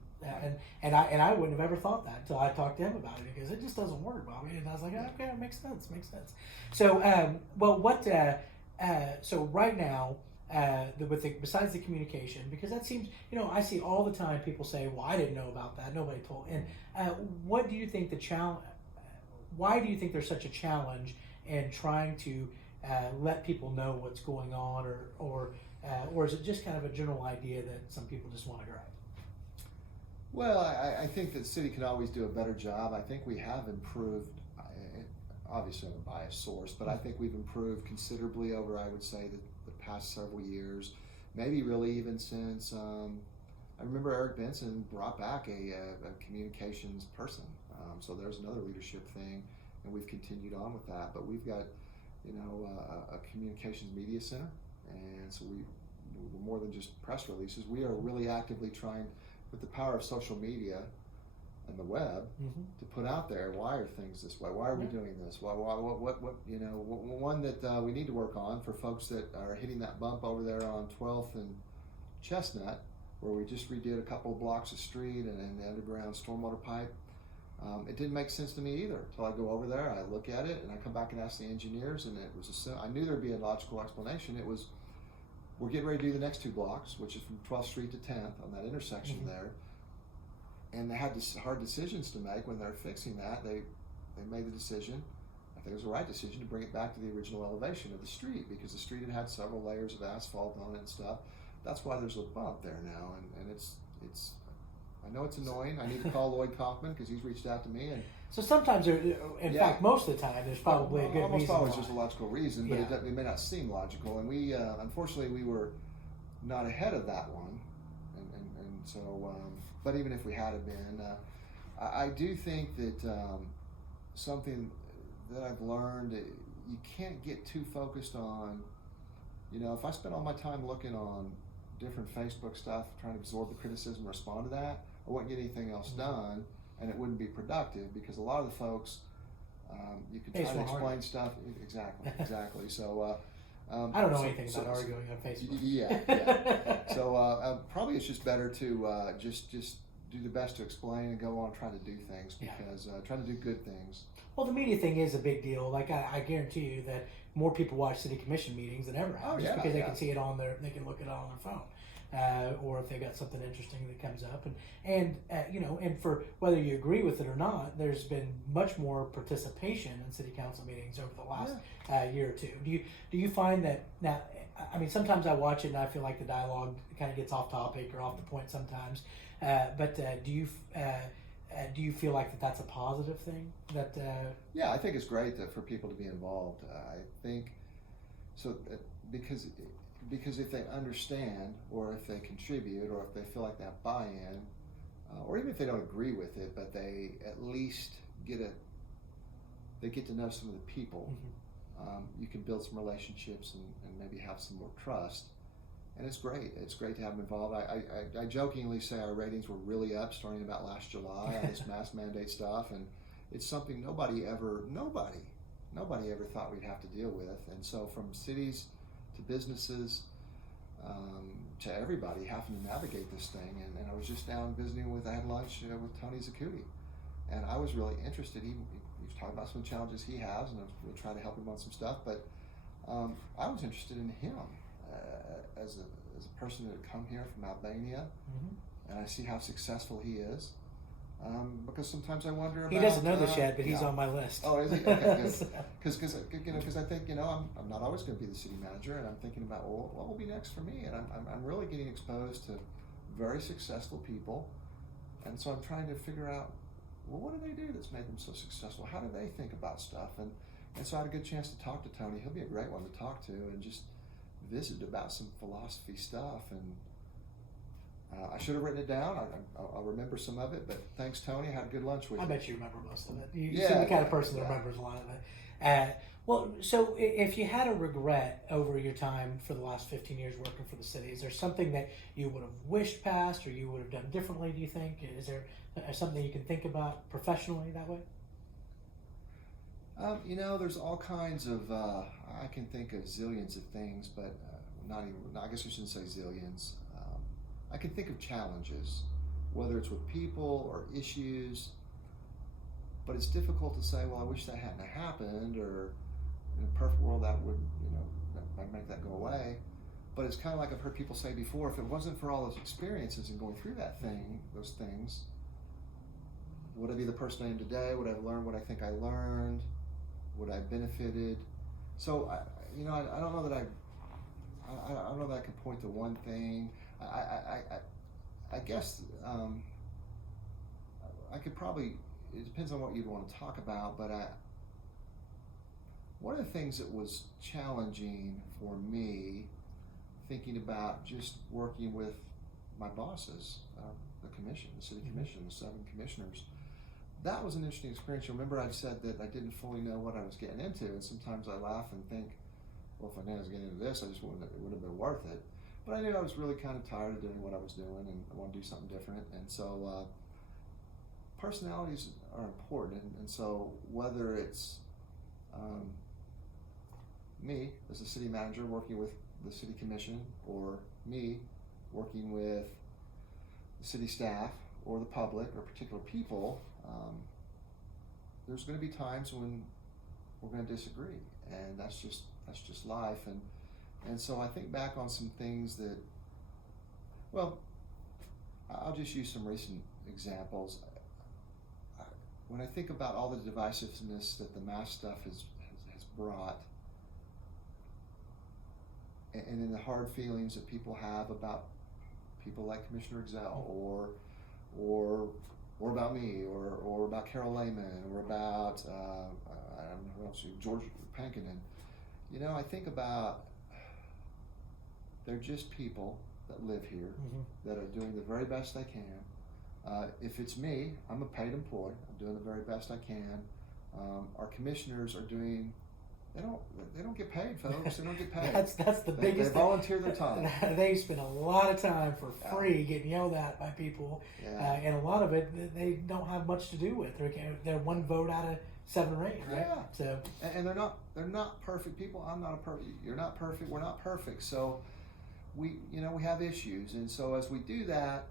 And I wouldn't have ever thought that until I talked to him about it, because it just doesn't work, Bobby. And I was like, okay, it makes sense. So, so right now, besides the communication, because that seems, I see all the time people say, well, I didn't know about that, nobody told. And what do you think why do you think there's such a challenge in trying to let people know what's going on, or is it just kind of a general idea that some people just want to gripe? Well, I think that the city can always do a better job. I think we have improved, obviously I'm a biased source, but I think we've improved considerably over, I would say, the past several years, maybe really even since, I remember Eric Benson brought back a communications person. So there's another leadership thing. and we've continued on with that. But we've got, a communications media center, and so we're more than just press releases. We are really actively trying, with the power of social media and the web, to put out there, why are things this way? Why are we doing this? What one that we need to work on for folks that are hitting that bump over there on 12th and Chestnut, where we just redid a couple of blocks of street and the underground stormwater pipe. It didn't make sense to me either until I go over there, I look at it, and I come back and ask the engineers, and it was I knew there'd be a logical explanation. It was, we're getting ready to do the next 2 blocks, which is from 12th Street to 10th on that intersection there. And they had hard decisions to make when they're fixing that. They made the decision, I think it was the right decision, to bring it back to the original elevation of the street, because the street had several layers of asphalt on it and stuff. That's why there's a bump there now, and it's I know it's annoying. I need to call Lloyd Kaufman because he's reached out to me. And so sometimes, in fact, most of the time, there's probably a good almost reason. Almost there's a logical reason, but it may not seem logical. And we, unfortunately, we were not ahead of that one, and so. But even if we had been, I do think that something that I've learned, you can't get too focused on. If I spend all my time looking on different Facebook stuff, trying to absorb the criticism, respond to that, I wouldn't get anything else done, and it wouldn't be productive, because a lot of the folks, you can try to explain stuff. Exactly. So I don't know anything about arguing on Facebook. Yeah. So probably it's just better to just do the best to explain and go on trying to do things, because trying to do good things. Well, the media thing is a big deal. Like I guarantee you that more people watch city commission meetings than ever have, just because they can see it on they can look it on their phone, or if they got something interesting that comes up, and for whether you agree with it or not, there's been much more participation in city council meetings over the last year or two. Do you find that now? I mean, sometimes I watch it and I feel like the dialogue kind of gets off topic or off the point sometimes. But do you feel like that's a positive thing? Yeah, I think it's great for people to be involved. I think so because if they understand, or if they contribute, or if they feel like they have buy-in, or even if they don't agree with it, but they at least get to know some of the people. You can build some relationships and maybe have some more trust. And it's great. It's great to have them involved. I jokingly say our ratings were really up starting about last July on this mask mandate stuff, and it's something nobody ever thought we'd have to deal with. And so from cities to businesses to everybody having to navigate this thing. And I was just down visiting I had lunch with Tony Zacuti, and I was really interested. He was talking about some challenges he has, and I was really trying to help him on some stuff. But I was interested in him. As a person that had come here from Albania, and I see how successful he is, because sometimes I wonder about. He doesn't know this yet, but he's on my list. Oh, is he? Okay, good. Because I think I'm not always going to be the city manager, and I'm thinking about what will be next for me, and I'm really getting exposed to very successful people, and so I'm trying to figure out, what do they do that's made them so successful? How do they think about stuff? And so I had a good chance to talk to Tony. He'll be a great one to talk to, and just visit about some philosophy stuff. And I should have written it down. I'll remember some of it, but thanks, Tony. I had a good lunch with you. I bet you remember most of it. You seem the kind of person that remembers a lot of it. Well, so if you had a regret over your time for the last 15 years working for the city, is there something that you would have wished past, or you would have done differently, do you think? Is there something you can think about professionally that way? There's all kinds of, I can think of zillions of things, but I guess I shouldn't say zillions. I can think of challenges, whether it's with people or issues, but it's difficult to say, well, I wish that hadn't happened, or in a perfect world that would, I'd make that go away. But it's kind of like I've heard people say before, if it wasn't for all those experiences and going through those things, would I be the person I am today? Would I have learned what I think I learned? Would I have benefited? So I don't know that I don't know that I could point to one thing. I guess I could probably. It depends on what you'd want to talk about, but one of the things that was challenging for me, thinking about just working with my bosses, the commission, the city commission, the 7 commissioners, that was an interesting experience. You remember I said that I didn't fully know what I was getting into, and sometimes I laugh and think, well, if I knew I was getting into this, it wouldn't have been worth it. But I knew I was really kind of tired of doing what I was doing, and I want to do something different. And so personalities are important, and so whether it's me as a city manager working with the city commission, or me working with the city staff or the public or particular people, there's going to be times when we're going to disagree, and that's just life. And so I think back on some things that, well, I'll just use some recent examples. When I think about all the divisiveness that the mask stuff has brought, and in the hard feelings that people have about people like Commissioner Exell, or about me, or about Carol Lehman, or about I don't know who else, George Pankinen. You know, I think about, they're just people that live here, that are doing the very best they can. If it's me, I'm a paid employee. I'm doing the very best I can. Our commissioners are doing. They don't get paid, folks. They don't get paid. that's the biggest. They volunteer their time. They spend a lot of time for free getting yelled at by people, and a lot of it they don't have much to do with. They're one vote out of 7 or 8, right? Yeah. So and they're not perfect people. I'm not a perfect. You're not perfect. We're not perfect. So we have issues, and so as we do that,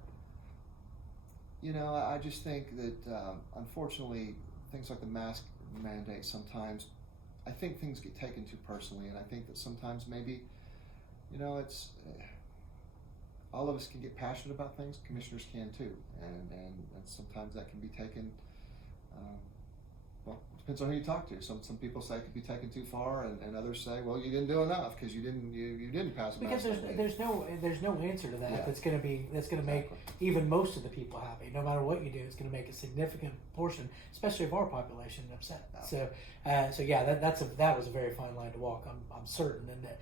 I just think that unfortunately things like the mask mandate sometimes. I think things get taken too personally, and I think that sometimes maybe, it's all of us can get passionate about things. Commissioners can too, and sometimes that can be taken. Well, it depends on who you talk to. Some people say it could be taken too far, and others say, well, you didn't do enough because you didn't pass it. Because there's no answer to that that's going to make even most of the people happy. No matter what you do, it's going to make a significant portion, especially of our population, upset. Yeah. So that was a very fine line to walk. I'm certain, and that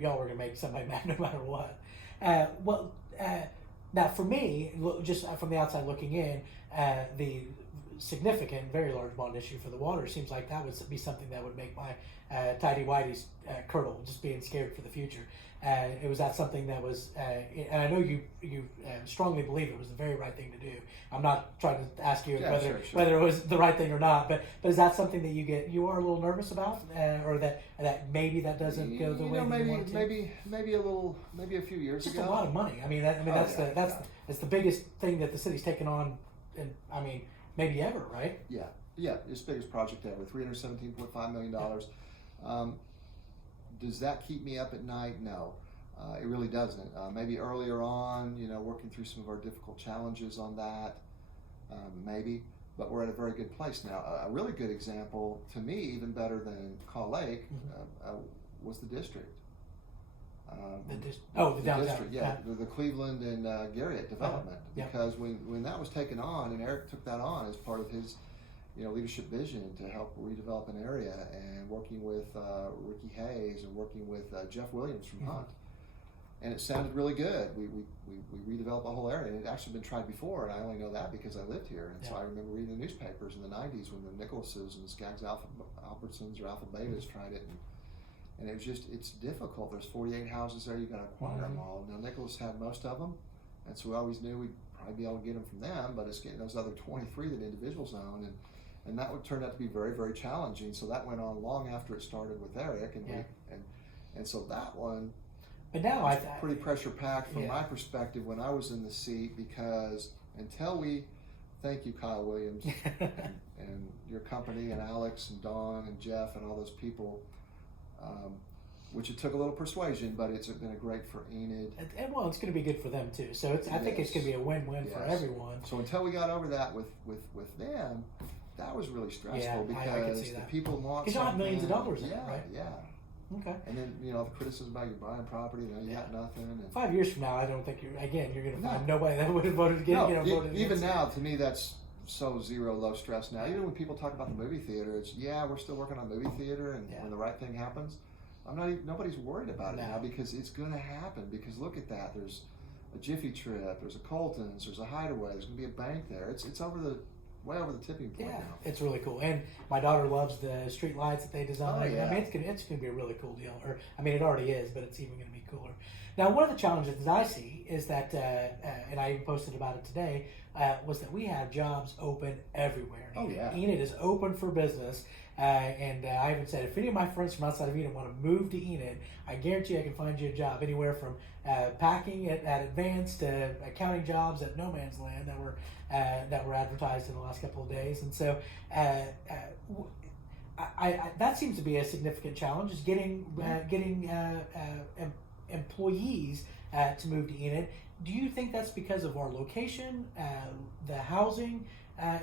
y'all were going to make somebody mad no matter what. Now for me, just from the outside looking in, the significant, very large bond issue for the water seems like that would be something that would make my tidy whities curdle, just being scared for the future. Was that something that was, and I know you strongly believe it was the very right thing to do. I'm not trying to ask you whether it was the right thing or not, but is that something that you are a little nervous about, or that maybe that doesn't go the way you want to? Maybe a few years ago. Just a lot of money. That's the biggest thing that the city's taken on, and maybe ever, right? Yeah, it's the biggest project ever, $317.5 million. Does that keep me up at night? No, it really doesn't. Maybe earlier on, working through some of our difficult challenges on that, maybe, but we're at a very good place now. A really good example, to me, even better than Call Lake, was the district. The downtown. District, the Cleveland and Garriott development, because when that was taken on, and Eric took that on as part of his leadership vision to help redevelop an area, and working with Ricky Hayes and working with Jeff Williams from Hunt, and it sounded really good. We redeveloped the whole area, and it had actually been tried before, and I only know that because I lived here, and so I remember reading the newspapers in the 90s when the Nicholses and Skaggs Albertsons or Alpha Betas tried it, and it was it's difficult. There's 48 houses there, you got to acquire them all. Now Nicholas had most of them, and so we always knew we'd probably be able to get them from them, but it's getting those other 23 that individuals own, and that would turn out to be very, very challenging. So that went on long after it started with Eric, and so that one. But now was pretty pressure packed from my perspective when I was in the seat, because until we, thank you Kyle Williams and your company and Alex and Dawn and Jeff and all those people. Which it took a little persuasion, but it's been a great for Enid. And well, it's going to be good for them too. So I think it's going to be a win-win for everyone. So until we got over that with them, that was really stressful, because the people want. Because you have millions of dollars in it, right? Yeah. Okay. And then the criticism about you buying property, you got nothing. And 5 years from now, I don't think you're going to find nobody that would have voted against. No, even now, to me, that's so low stress now. Even when people talk about the movie theater, it's we're still working on movie theater, and when the right thing happens, nobody's worried about it now, because it's going to happen. Because look at that, there's a Jiffy Trip, there's a Colton's, there's a Hideaway, there's going to be a bank there. It's over the way over the tipping point now. It's really cool. And my daughter loves the street lights that they design. Oh, yeah. I mean, it's gonna be a really cool deal. Or I mean, it already is, but it's even gonna be cooler. Now, one of the challenges that I see is that, and I even posted about it today, was that we have jobs open everywhere. Oh, yeah. Enid is open for business. And I even said, if any of my friends from outside of Enid want to move to Enid, I guarantee I can find you a job anywhere from packing at Advanced to accounting jobs at No Man's Land that were advertised in the last couple of days. And so that seems to be a significant challenge, is getting employees to move to Enid. Do you think that's because of our location, the housing?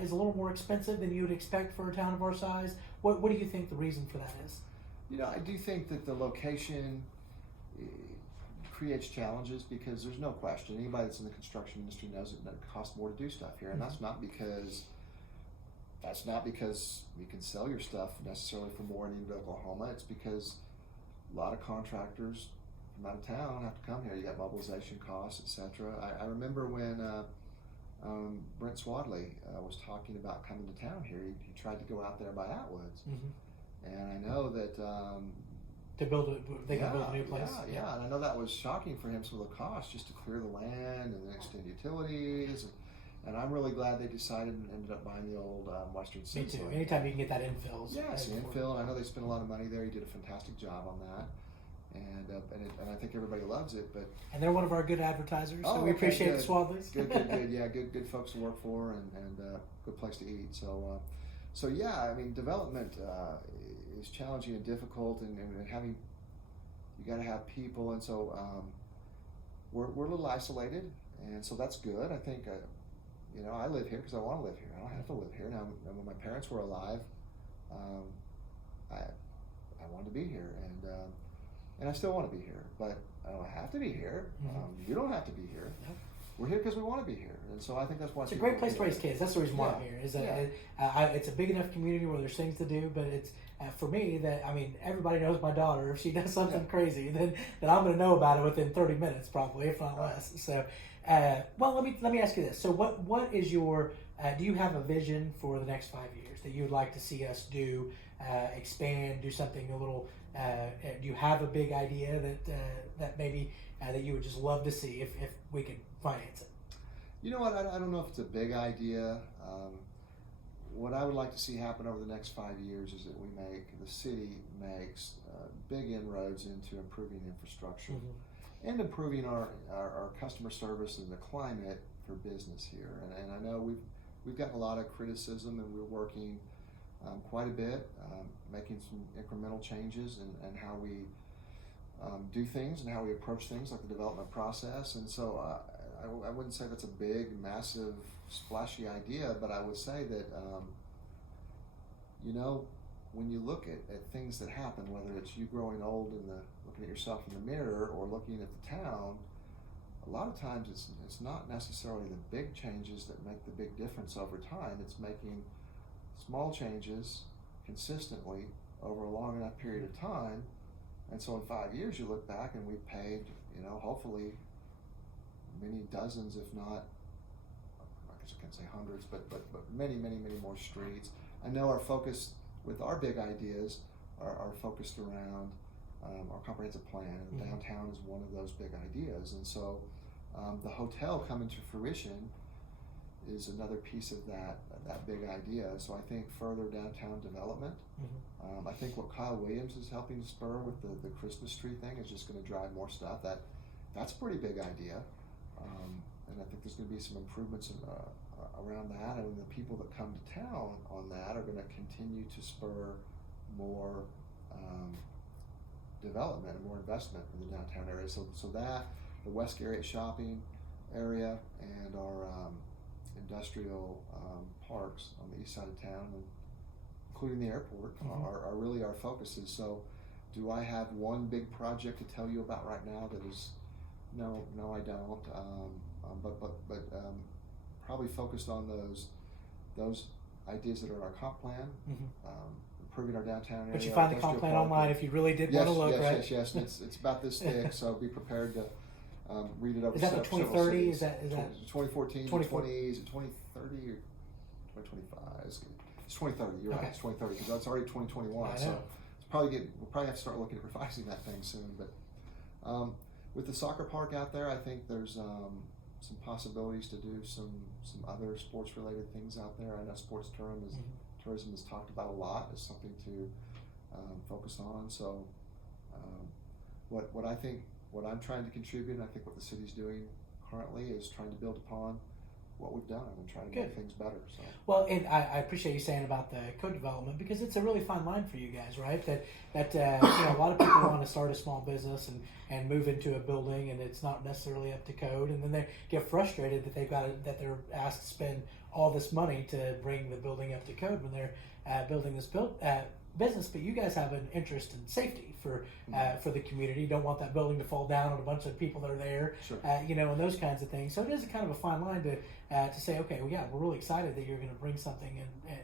Is a little more expensive than you would expect for a town of our size? What do you think the reason for that is? You know, I do think that the location creates challenges, because there's no question, anybody that's in the construction industry knows it costs more to do stuff here, and that's not because we can sell your stuff necessarily for more in Enid, Oklahoma. It's because a lot of contractors from out of town have to come here. You got mobilization costs, etc. I remember when Brent Swadley was talking about coming to town here. He tried to go out there by Atwoods, and I know that they can build a new place. Yeah, and I know that was shocking for him. Some of the costs just to clear the land and then extend utilities, and I'm really glad they decided and ended up buying the old Western Me too. Anytime you can get that infill. Yes, infill. And I know they spent a lot of money there. He did a fantastic job on that. And I think everybody loves it, and they're one of our good advertisers, so we appreciate the Swadleys. Good, yeah, good folks to work for, and good place to eat. So yeah, I mean, development is challenging and difficult, and having, you got to have people, and so we're a little isolated, and so that's good. I think you know, I live here because I want to live here. I don't have to live here now. When my parents were alive, I wanted to be here, and I still want to be here, but I don't have to be here. You don't have to be here. We're here because we want to be here, and so I think that's why it's a great place to raise kids. That's the reason why I'm here. It's a big enough community where there's things to do, but it's for me that, I mean, everybody knows my daughter. If she does something crazy, then I'm going to know about it within 30 minutes, probably, if not less. So, well, let me ask you this. So, what is your do you have a vision for the next 5 years that you would like to see us do, expand, do something a little? Do you have a big idea that maybe that you would just love to see if we could finance it? You know what? I don't know if it's a big idea. What I would like to see happen over the next 5 years is that the city makes big inroads into improving infrastructure and improving our customer service and the climate for business here. And I know we've gotten a lot of criticism, and we're working quite a bit, making some incremental changes in how we do things and how we approach things like the development process. And so I wouldn't say that's a big, massive, splashy idea, but I would say that, you know, when you look at things that happen, whether it's you growing old and looking at yourself in the mirror or looking at the town, a lot of times it's not necessarily the big changes that make the big difference over time. It's making small changes consistently over a long enough period of time. And so in 5 years, you look back and we've paved, you know, hopefully many dozens, if not, I guess I can't say hundreds, but many more streets. I know our focus with our big ideas are focused around our comprehensive plan, and downtown is one of those big ideas. And so the hotel coming to fruition is another piece of that big idea. So I think further downtown development. I think what Kyle Williams is helping spur with the Christmas tree thing is just going to drive more stuff. That's a pretty big idea, and I think there's going to be some improvements around that. And the people that come to town on that are going to continue to spur more development and more investment in the downtown area. So that the West Garrett shopping area and our industrial parks on the east side of town, and including the airport, are really our focuses. So do I have one big project to tell you about right now that is, no I don't, but probably focused on those ideas that are in our comp plan, improving our downtown area. But you find the comp plan online if you really did want to look, right? Yes, it's about this thick, so be prepared to read it over. Is that the 2030? Is that 2014, 2020? Is it 2030 or 2025. It's 2030. You're Okay. right. It's 2030 because that's already 2021. I So know. we'll probably have to start looking at revising that thing soon. But with the soccer park out there, I think there's some possibilities to do some other sports related things out there. I know sports tourism is talked about a lot as something to focus on. So what I'm trying to contribute, and I think what the city's doing currently is trying to build upon what we've done and try to make things better. So Well, and I appreciate you saying about the code development because it's a really fine line for you guys, right? That a lot of people want to start a small business and move into a building, and it's not necessarily up to code, and then they get frustrated that they're asked to spend all this money to bring the building up to code when they're building this business. But you guys have an interest in safety for the community. You don't want that building to fall down on a bunch of people that are there, Sure. And those kinds of things. So it is kind of a fine line to say, okay, well, yeah, we're really excited that you're going to bring something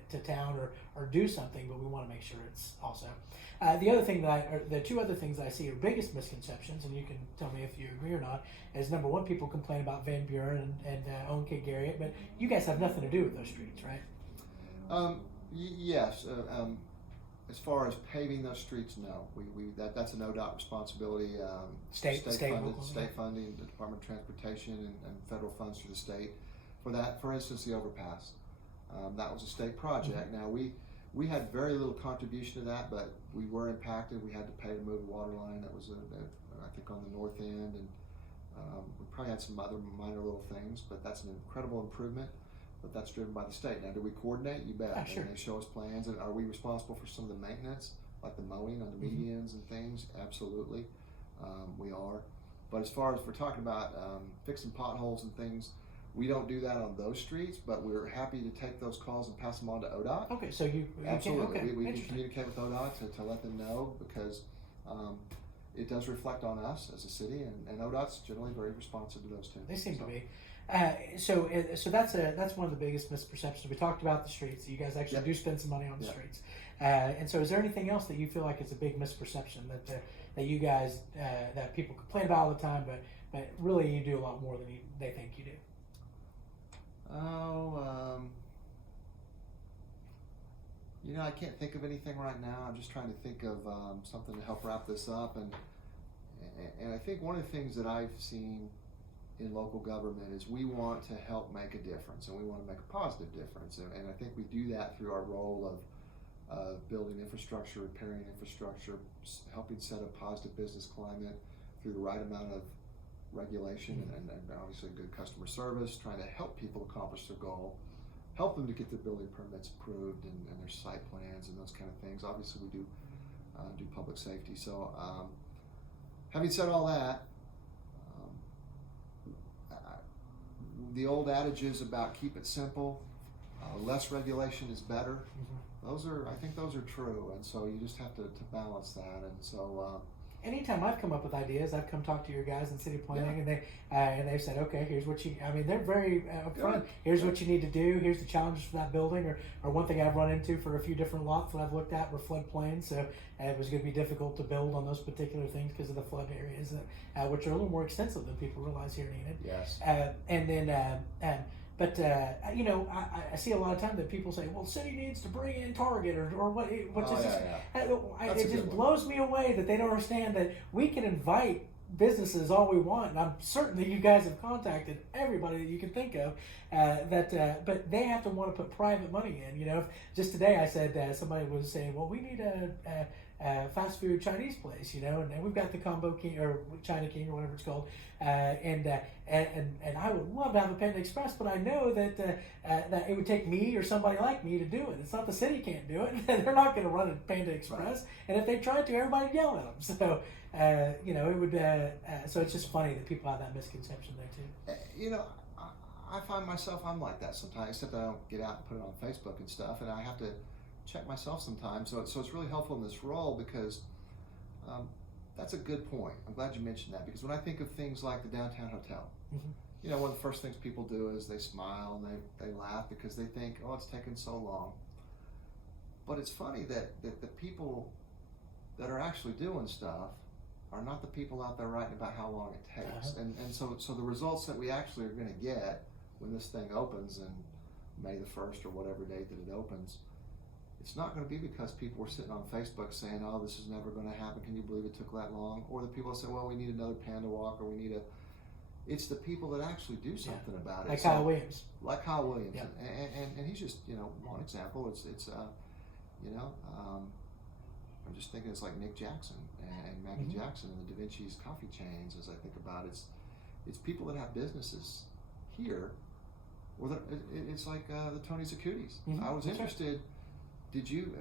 to town or do something, but we want to make sure it's also. The two other things that I see are biggest misconceptions, and you can tell me if you agree or not, is number one, people complain about Van Buren and Owen K. Garriott, but you guys have nothing to do with those streets, right? Yes. As far as paving those streets, no. That's an ODOT responsibility. State funding, the Department of Transportation, and federal funds through the state for that. For instance, the overpass. That was a state project. Now we had very little contribution to that, but we were impacted. We had to pay to move a water line that was I think on the north end, and we probably had some other minor little things, but that's an incredible improvement. But that's driven by the state. Now, do we coordinate? You bet. Sure. And they show us plans. And are we responsible for some of the maintenance, like the mowing on the medians and things? Absolutely, we are. But as far as we're talking about fixing potholes and things, we don't do that on those streets. But we're happy to take those calls and pass them on to ODOT. Okay, so you absolutely. Okay. We can communicate with ODOT to let them know because it does reflect on us as a city, and ODOT's generally very responsive to those too. They seem to be. So that's one of the biggest misperceptions. We talked about the streets. You guys actually do spend some money on the streets. And so, is there anything else that you feel like is a big misperception that you guys that people complain about all the time, but really you do a lot more than they think you do? I can't think of anything right now. I'm just trying to think of something to help wrap this up, and I think one of the things that I've seen in local government is we want to help make a difference, and we want to make a positive difference, and I think we do that through our role of building infrastructure, repairing infrastructure, helping set a positive business climate through the right amount of regulation and obviously good customer service, trying to help people accomplish their goal, help them to get their building permits approved and their site plans and those kind of things. Obviously we do public safety. So having said all that, the old adages about keep it simple, less regulation is better. I think those are true, and so you just have to balance that. And so anytime I've come up with ideas, I've come talk to your guys in city planning, and they've said, okay, here's what you. I mean, they're very upfront. Here's what you need to do. Here's the challenges for that building, or one thing I've run into for a few different lots that I've looked at were floodplains, so it was going to be difficult to build on those particular things because of the flood areas, which are a little more extensive than people realize here in Enid. Yes. But I see a lot of time that people say, well, city needs to bring in Target or what? It just blows me away that they don't understand that we can invite businesses all we want, and I'm certain that you guys have contacted everybody that you can think of. But they have to want to put private money in. Just today I said somebody was saying, well, we need a fast food Chinese place, and we've got the Combo King or China King or whatever it's called, and I would love to have a Panda Express, but I know that it would take me or somebody like me to do it. It's not the city can't do it; they're not going to run a Panda Express, and if they tried to, everybody would yell at them. So it would. So it's just funny that people have that misconception there too. I find myself I'm like that sometimes, except I don't get out and put it on Facebook and stuff, and I have to check myself sometimes. So it's really helpful in this role because that's a good point. I'm glad you mentioned that because when I think of things like the downtown hotel, one of the first things people do is they smile and they laugh because they think, oh, it's taken so long. But it's funny that the people that are actually doing stuff are not the people out there writing about how long it takes. And so the results that we actually are going to get when this thing opens in May the 1st or whatever date that it opens, it's not going to be because people were sitting on Facebook saying, oh, this is never going to happen. Can you believe it took that long? Or the people that say, well, we need another panda walk, or we need a... It's the people that actually do something about it. Like Kyle Williams. Like Kyle Williams. Yeah. And he's just, one example. I'm just thinking it's like Nick Jackson and Maggie Jackson and the Da Vinci's coffee chains. As I think about it, it's people that have businesses here, or it's like the Tony Zacutis. I was interested. Did you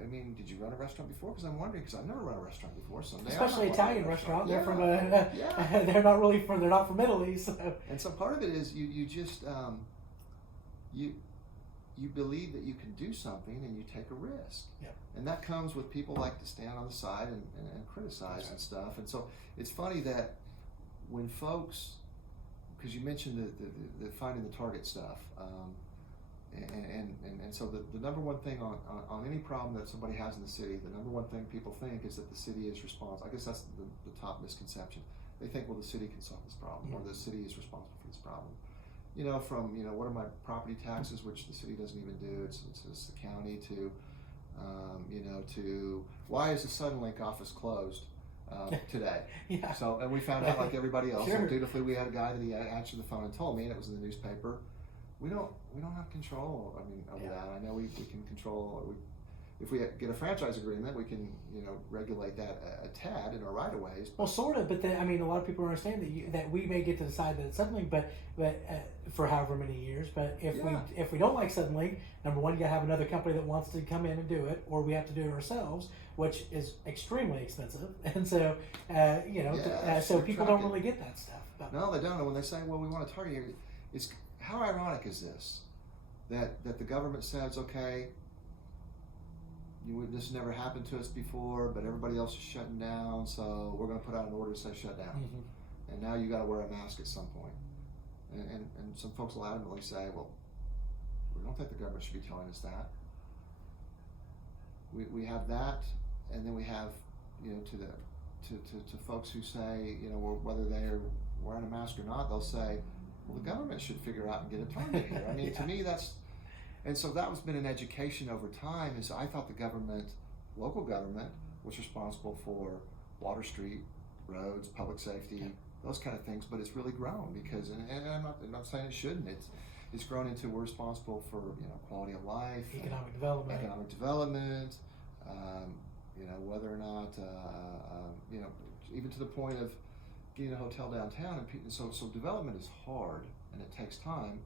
run a restaurant before? Because I'm wondering, because I've never run a restaurant before. So especially Italian restaurant. They're from yeah. They're not from Italy. So. And so part of it is you just you believe that you can do something and you take a risk. Yep. And that comes with people like to stand on the side and criticize and stuff. And so it's funny that when folks, because you mentioned the finding the target stuff, and so the number one thing on any problem that somebody has in the city, the number one thing people think is that the city is responsible. I guess that's the top misconception. They think, well, the city can solve this problem, or the city is responsible for this problem. From what are my property taxes, which the city doesn't even do. It's the county, to to why is the Suddenlink office closed today? Yeah. So, and we found out like everybody else. Sure. And dutifully, we had a guy that he answered the phone and told me, and it was in the newspaper. We don't have control. Over that. I know we can control. If we get a franchise agreement, we can regulate that a tad in our right of ways. Well, sort of, but then, a lot of people understand that we may get to decide that it's Suddenlink, but for however many years. But if we don't like Suddenlink, number one, you got to have another company that wants to come in and do it, or we have to do it ourselves, which is extremely expensive. And so so people don't really get that stuff. No, they don't. And when they say, well, we want to target you, it's how ironic is this that the government says, okay, this never happened to us before, but everybody else is shutting down, so we're going to put out an order to say shut down. And now you got to wear a mask at some point. And some folks will adamantly say, well, we don't think the government should be telling us that. We have that, and then we have, to folks who say, whether they're wearing a mask or not, they'll say, well, the government should figure out and get a target here. To me, that's... And so that has been an education over time. Is I thought the local government, was responsible for Water Street, roads, public safety, those kind of things. But it's really grown because, and I'm not saying it shouldn't. It's grown into we're responsible for quality of life, economic development, whether or not even to the point of getting a hotel downtown. And so development is hard and it takes time.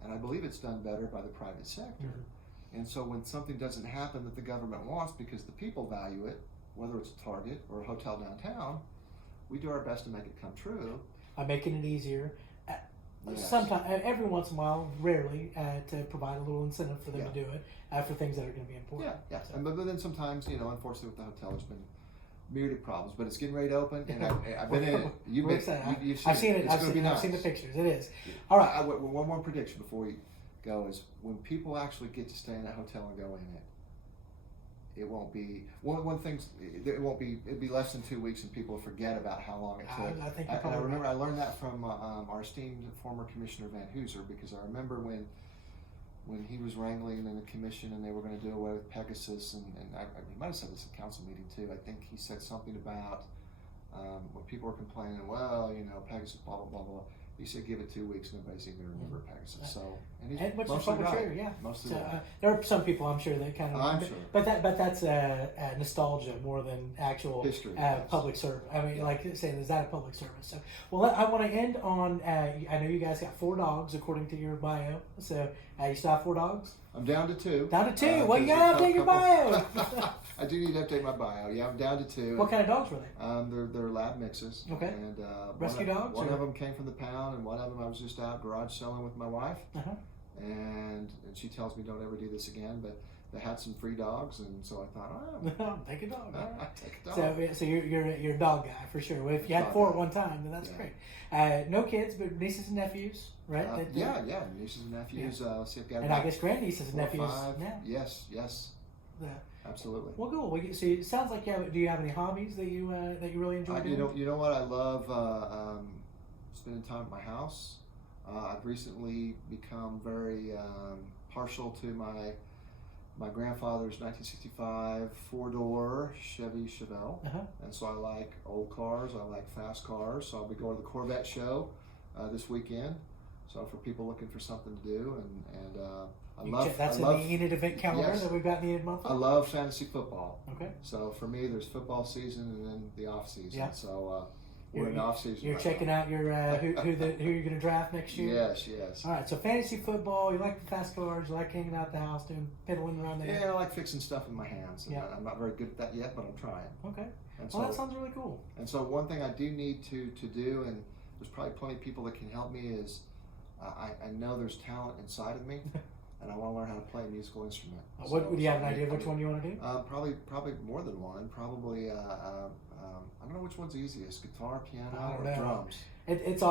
And I believe it's done better by the private sector. And so when something doesn't happen that the government wants because the people value it, whether it's a Target or a hotel downtown, we do our best to make it come true. By making it easier. Yes. Sometimes, every once in a while, rarely, to provide a little incentive for them to do it for things that are going to be important. Yeah. So. But then sometimes, unfortunately with the hotel, there's been myriad problems, but it's getting ready to open, and I've been in it. You've seen it. I've seen the pictures. It is. All right. One more prediction before we go is when people actually get to stay in that hotel and go in it, it won't be one thing. It won't be. It'll be less than 2 weeks, and people will forget about how long it took. I think. I remember I learned that from our esteemed former Commissioner Van Hooser, because I remember when he was wrangling in the commission and they were going to do away with Pegasus, and he might have said this at council meeting too. I think he said something about when people were complaining, well, Pegasus, blah, blah, blah, blah. He said, give it 2 weeks, nobody's even going to remember Pegasus. So, and which is probably true, yeah. Mostly there are some people, I'm sure, that kind of... I'm sure. But that's nostalgia more than actual history, public service. Like saying, is that a public service? So, well, I want to end on, I know you guys got 4 dogs, according to your bio. So, you still have 4 dogs? I'm down to 2. Down to 2? Well, you got to update your bio. I do need to update my bio. Yeah, I'm down to 2. What kind of dogs were they? They're lab mixes. Okay. And rescue dogs? One of them came from the pound, and one of them I was just out garage selling with my wife. And she tells me don't ever do this again, but they had some free dogs, and so I thought, take a dog. I take a dog. So you're a dog guy for sure. Well, if you had 4 at one time, then that's great. No kids, but nieces and nephews, right? Yeah, nieces and nephews. See, I've got and I guess grandnieces and nephews. Yeah. Yes. Yeah. Absolutely. Well, cool. So it sounds like do you have any hobbies that you really enjoy doing? You know what I love spending time at my house. I've recently become very partial to my grandfather's 1965 four-door Chevy Chevelle, and so I like old cars. I like fast cars. So I'll be going to the Corvette show this weekend. So for people looking for something to do, and I love that's in the Enid event calendar that we've got in the Enid month. I love fantasy football. Okay. So for me, there's football season and then the off season. Yeah. So we're in the off season. You're right checking now. out your who you're going to draft next year. Yes. All right. So fantasy football. You like the fast cars. You like hanging out at the house, doing piddling around there. Yeah, I like fixing stuff with my hands. And I'm not very good at that yet, but I'm trying. Okay. And Well, that sounds really cool. And so one thing I do need to do, and there's probably plenty of people that can help me, is I know there's talent inside of me, and I want to learn how to play a musical instrument. What do you have an idea of which one you want to do? Probably more than one. Probably I don't know which one's easiest: guitar, piano, or know. drums. It's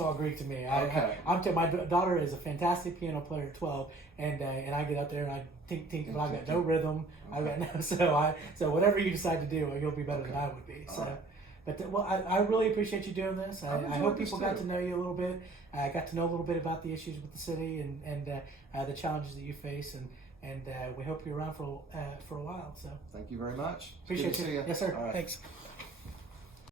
all Greek to me. Okay. My daughter is a fantastic piano player at 12, and I get up there and I tink, but I've got no rhythm. I've got no so whatever you decide to do, you'll be better than I would be. So. Right. But I really appreciate you doing this. I hope people got too. to know you a little bit. I got to know a little bit about the issues with the city and the challenges that you face, and we hope you're around for a while. So Thank you very much. It's appreciate good to you. see you. Yes, sir. All right. Thanks.